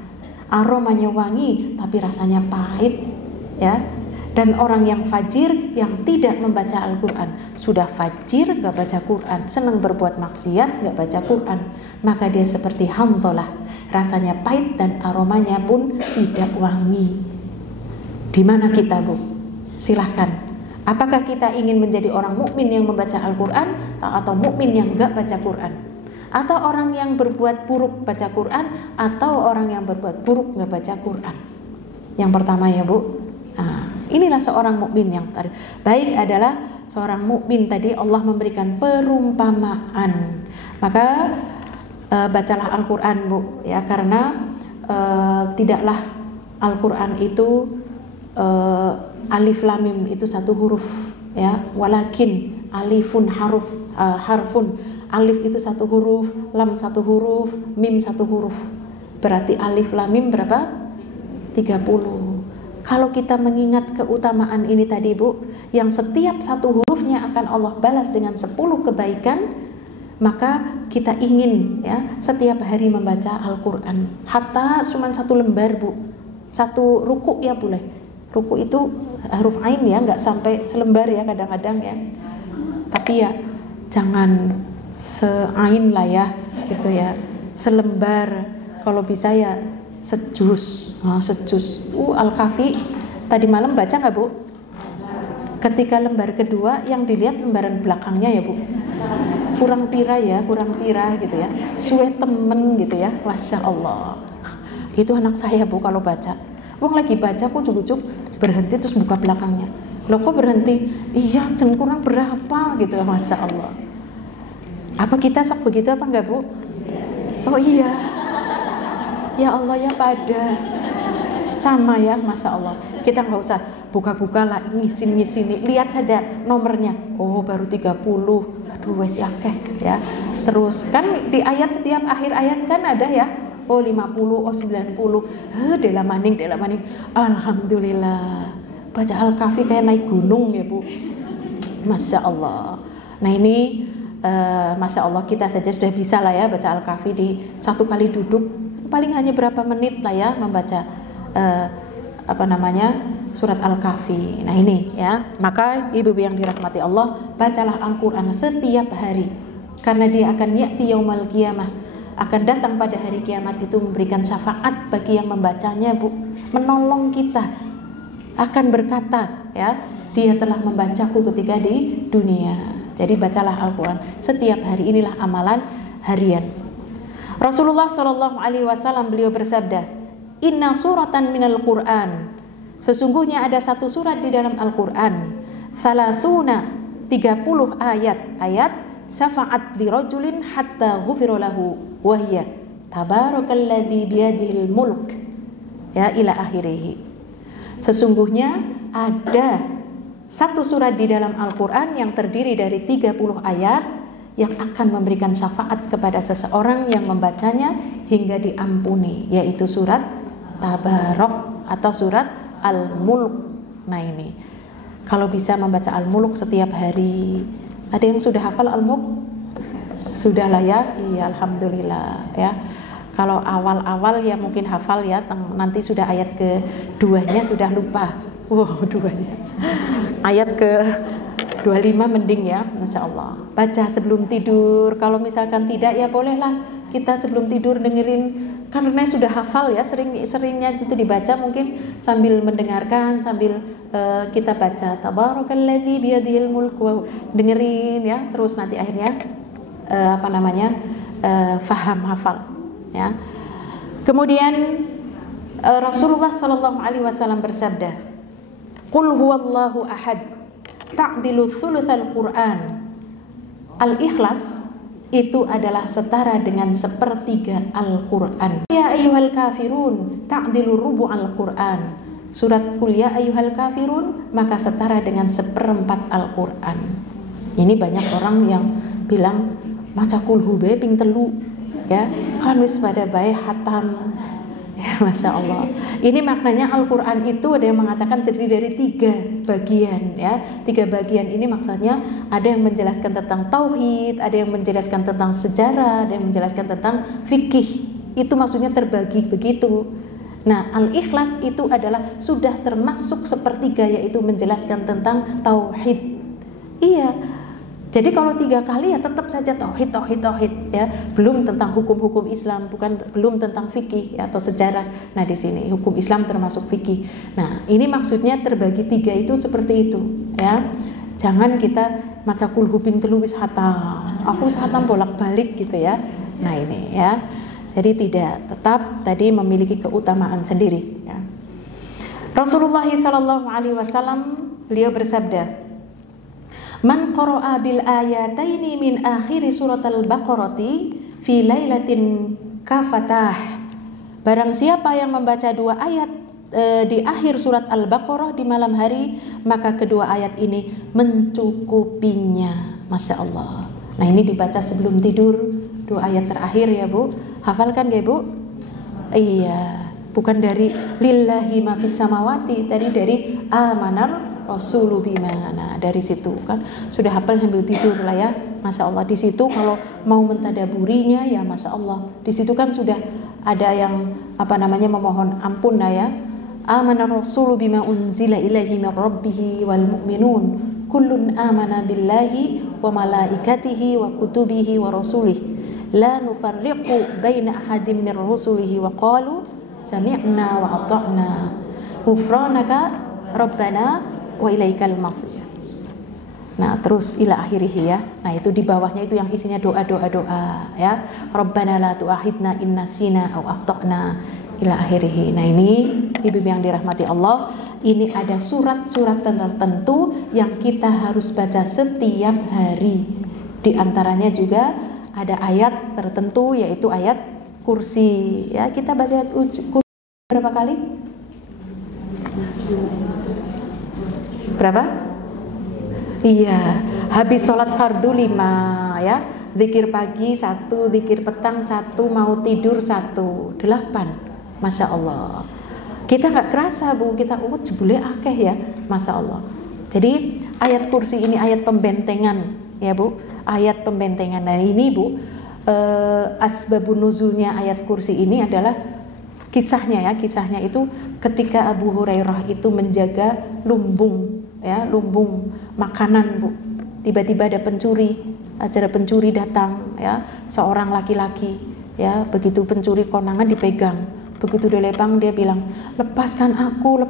aromanya wangi tapi rasanya pahit, ya. Dan orang yang fajir yang tidak membaca Al-Qur'an, sudah fajir gak baca Qur'an, senang berbuat maksiat gak baca Qur'an, maka dia seperti Hanzalah, rasanya pahit dan aromanya pun tidak wangi. Di mana kita, Bu? Silahkan. Apakah kita ingin menjadi orang mukmin yang membaca Al-Qur'an atau mukmin yang gak baca Qur'an? Atau orang yang berbuat buruk baca Quran, atau orang yang berbuat buruk nggak baca Quran? Yang pertama, ya, Bu. Nah, inilah seorang mukmin yang baik adalah seorang mukmin tadi Allah memberikan perumpamaan. Maka bacalah Al-Quran, Bu, ya, karena tidaklah Al-Quran itu alif lam mim itu satu huruf, ya, walakin alifun harfun. Alif itu satu huruf, lam satu huruf, mim satu huruf. Berarti alif lam mim berapa? 30. Kalau kita mengingat keutamaan ini tadi, Bu, yang setiap satu hurufnya akan Allah balas dengan 10 kebaikan, maka kita ingin, ya, setiap hari membaca Al-Qur'an. Hatta cuma satu lembar, Bu. Satu ruku, ya, boleh. Ruku itu huruf ain, ya, enggak sampai selembar, ya, kadang-kadang, ya. Tapi ya jangan seain lah, ya, gitu, ya, selembar, kalau bisa ya sejus. Al-Kahfi tadi malam baca nggak, Bu? Ketika lembar kedua yang dilihat lembaran belakangnya, ya, Bu, kurang pira gitu, ya, suwe temen gitu, ya. Masya Allah, itu anak saya, Bu, kalau baca, wong lagi baca kok cukup berhenti terus buka belakangnya. Loh, kok berhenti? Iya, jam kurang berapa gitu, Masya Allah. Apa kita sok begitu apa enggak, Bu? Oh iya, ya Allah, ya, pada sama, ya, Masya Allah. Kita nggak usah buka-buka lah, ngisi-ngisi, lihat saja nomornya. Oh, baru 30. Aduh, wes akeh, ya. Terus kan di ayat, setiap akhir ayat kan ada, ya, oh 50, oh 90. Dela maning. Alhamdulillah. Baca Al-Kahfi kayak naik gunung, ya, Bu. Masya Allah. Nah, ini Masya Allah, kita saja sudah bisa lah, ya, baca Al-Kahfi di satu kali duduk paling hanya berapa menit lah, ya, membaca surat Al-Kahfi. Nah, ini, ya, maka ibu-ibu yang dirahmati Allah, bacalah Al-Quran setiap hari, karena dia akan ya'ti yaumal qiyamah, akan datang pada hari kiamat itu memberikan syafaat bagi yang membacanya, Bu, menolong kita, akan berkata, ya, dia telah membacaku ketika di dunia. Jadi bacalah Al-Quran setiap hari. Inilah amalan harian. Rasulullah SAW beliau bersabda, Inna suratan minal Quran, sesungguhnya ada satu surat di dalam Al-Quran, 30 ayat syafa'at li rajulin hatta ghufira lahu wa hiya tabarakalladzi biyadihil mulk, ya, ila akhirih. Sesungguhnya ada satu surat di dalam Al-Quran yang terdiri dari 30 ayat yang akan memberikan syafaat kepada seseorang yang membacanya hingga diampuni, yaitu surat Tabarok atau surat Al-Mulk. Nah ini, kalau bisa membaca Al-Mulk setiap hari. Ada yang sudah hafal Al-Mulk? Sudah lah ya, iya alhamdulillah ya. Kalau awal-awal ya mungkin hafal ya, nanti sudah ayat keduanya sudah lupa. Wow, duanya. Ayat ke 25 mending ya, Masya Allah. Baca sebelum tidur. Kalau misalkan tidak ya bolehlah kita sebelum tidur dengerin, karena sudah hafal ya, seringnya itu dibaca, mungkin sambil mendengarkan, sambil kita baca Tabarakalladzi biyadihil mulku, dengerin ya, terus nanti akhirnya faham, hafal ya. Kemudian Rasulullah sallallahu alaihi wasallam bersabda, "Qul huwallahu ahad, ta'dilu thulutsal Qur'an." Al-Ikhlas itu adalah setara dengan sepertiga Al-Qur'an. Ya ayyuhal kafirun, ta'dilu rubu'al Qur'an. Surat Qul ya ayyuhal kafirun maka setara dengan seperempat Al-Qur'an. Ini banyak orang yang bilang maca kulhu bae ping telu ya, kan wis pada bae hatam. Ya, Masya Allah. Ini maknanya Al-Quran itu ada yang mengatakan terdiri dari 3 bagian ya. 3 bagian ini maksudnya ada yang menjelaskan tentang tauhid, ada yang menjelaskan tentang sejarah, ada yang menjelaskan tentang fikih. Itu maksudnya terbagi begitu. Nah, Al-Ikhlas itu adalah sudah termasuk sepertiga, yaitu menjelaskan tentang tauhid. Iya. Jadi kalau 3 kali ya tetap saja tauhid ya, belum tentang hukum-hukum Islam, belum tentang fikih ya, atau sejarah. Nah di sini hukum Islam termasuk fikih. Nah ini maksudnya terbagi 3 itu seperti itu ya. Jangan kita maca kul huping telu wis hatam, aku wis hatam bolak-balik gitu ya. Nah ini ya. Jadi tidak, tetap tadi memiliki keutamaan sendiri ya. Rasulullah sallallahu alaihi wasallam beliau bersabda, "Man qara'a bil ayataini min akhiri surat al-Baqarati fi lailatin kafatah." Barang siapa yang membaca 2 ayat di akhir surat Al-Baqarah di malam hari, maka kedua ayat ini mencukupinya. Masya Allah. Nah ini dibaca sebelum tidur, 2 ayat terakhir ya Bu. Hafalkan ya Bu? Iya. Bukan dari lillahi ma fis samawati, tadi dari amanar Rasulu bimana, dari situ kan sudah hafal sambil tidur lah ya, Masya Allah. Di situ kalau mau mentadaburinya ya Masya Allah, di situ kan sudah ada yang memohon ampun lah ya. Amana Rasulu bima unzila ilaihi min rabbihi wal mu'minun kullun amana billahi wa malaikatihi wa kutubihi wa rasulih la nufarriqu baina ahadin min rusulihi wa qalu sami'na wa ata'na ghufranaka rabbana wa ilaikal masir. Nah, terus ila akhirih ya. Nah, itu di bawahnya itu yang isinya doa-doa ya. Rabbana la tu'akhidna in nasina aw akhtana ila akhirih. Nah, ini ibu yang dirahmati Allah, ini ada surat-surat tertentu yang kita harus baca setiap hari. Di antaranya juga ada ayat tertentu yaitu ayat kursi ya. Kita baca ayat kursi berapa kali? Berapa? Iya, habis sholat fardu 5 ya. Zikir pagi 1, zikir petang 1, mau tidur 1, 8. Masya Allah. Kita nggak kerasa Bu, kita jebule akeh ya, Masya Allah. Jadi ayat kursi ini ayat pembentengan ya Bu, ayat pembentengan. Nah ini Bu, asbabun nuzulnya ayat kursi ini adalah kisahnya itu ketika Abu Hurairah itu menjaga lumbung makanan Bu. Tiba-tiba ada pencuri datang ya, seorang laki-laki ya, begitu pencuri konangan dipegang. Begitu dia lepang dia bilang, lepaskan aku.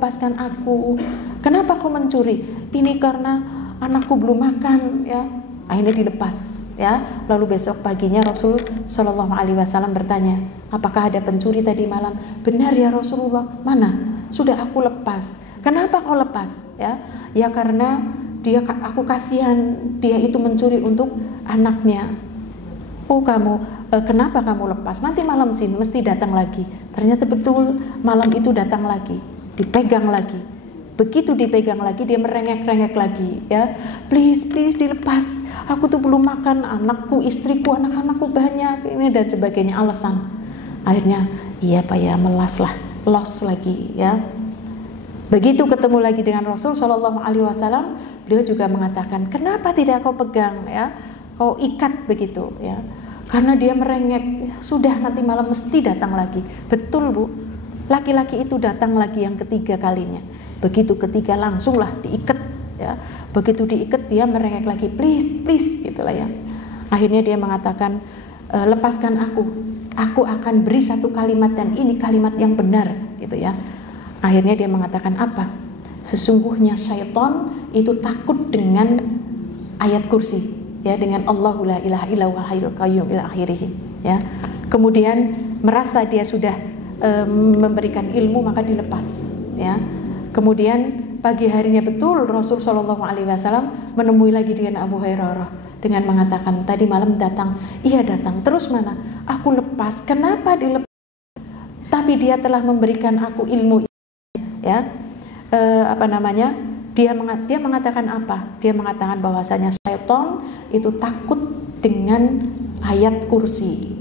Kenapa kau mencuri? Ini karena anakku belum makan ya. Akhirnya dilepas ya. Lalu besok paginya Rasul Shallallahu Alaihi Wasallam bertanya, apakah ada pencuri tadi malam? Benar ya Rasulullah. Mana? Sudah aku lepas. Kenapa kau lepas? Ya karena aku kasihan, dia itu mencuri untuk anaknya. Oh kenapa kamu lepas? Nanti malam sini mesti datang lagi. Ternyata betul malam itu datang lagi, dipegang lagi. Begitu dipegang lagi dia merengek-rengek lagi, ya. Please dilepas. Aku tuh belum makan, anakku, istriku, anak-anakku banyak ini dan sebagainya alasan. Akhirnya iya Pak ya, los lagi, ya. Begitu ketemu lagi dengan Rasul Shallallahu Alaihi Wasallam, beliau juga mengatakan, kenapa tidak kau pegang, ya, kau ikat begitu, ya. Karena dia merengek, sudah nanti malam mesti datang lagi. Betul Bu, laki-laki itu datang lagi yang ketiga kalinya. Begitu ketiga langsunglah diikat, ya. Begitu diikat dia merengek lagi, please gitulah, ya. Akhirnya dia mengatakan, lepaskan aku akan beri satu kalimat dan ini kalimat yang benar, gitu ya. Akhirnya dia mengatakan apa? Sesungguhnya syaitan itu takut dengan ayat kursi, ya, dengan Allahu la ilaha illa huwal hayyul qayyum ila akhirih, ya. Kemudian merasa dia sudah memberikan ilmu maka dilepas, ya. Kemudian pagi harinya betul Rasul Shallallahu Alaihi Wasallam menemui lagi dengan Abu Hurairah dengan mengatakan, tadi malam datang, iya datang, terus mana? Aku lepas, kenapa dilepas? Tapi dia telah memberikan aku ilmu, ya. Dia mengatakan apa? Dia mengatakan bahwasanya syaitan itu takut dengan ayat kursi.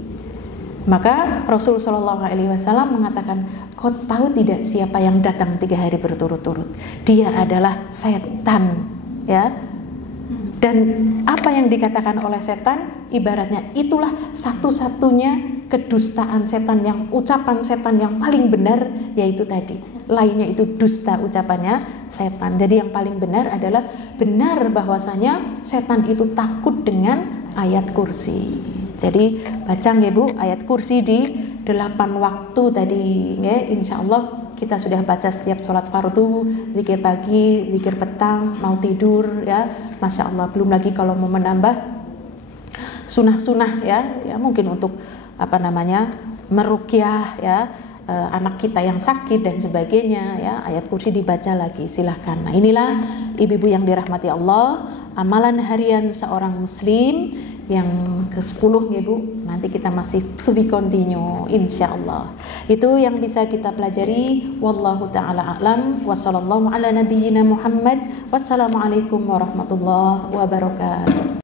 Maka Rasul Shallallahu Alaihi Wasallam mengatakan, kau tahu tidak siapa yang datang 3 hari berturut-turut? Dia adalah setan, ya. Dan apa yang dikatakan oleh setan, ibaratnya itulah satu-satunya kedustaan setan, yang ucapan setan yang paling benar, yaitu tadi. Lainnya itu dusta ucapannya setan. Jadi yang paling benar adalah benar bahwasanya setan itu takut dengan ayat kursi. Jadi baca ya Bu ayat kursi di 8 waktu tadi, ya. Insya Allah kita sudah baca setiap sholat fardu, zikir pagi, zikir petang, mau tidur, ya. Masya Allah. Belum lagi kalau mau menambah sunah-sunah, ya mungkin untuk meruqyah, ya, anak kita yang sakit dan sebagainya, ya, ayat kursi dibaca lagi, silahkan. Nah, inilah ibu-ibu yang dirahmati Allah, amalan harian seorang muslim yang ke-10 ya Bu. Nanti kita masih to be continue insyaallah. Itu yang bisa kita pelajari. Wallahu taala a'lam. Wassallallahu ala nabiyyina Muhammad. Wassalamualaikum warahmatullahi wabarakatuh.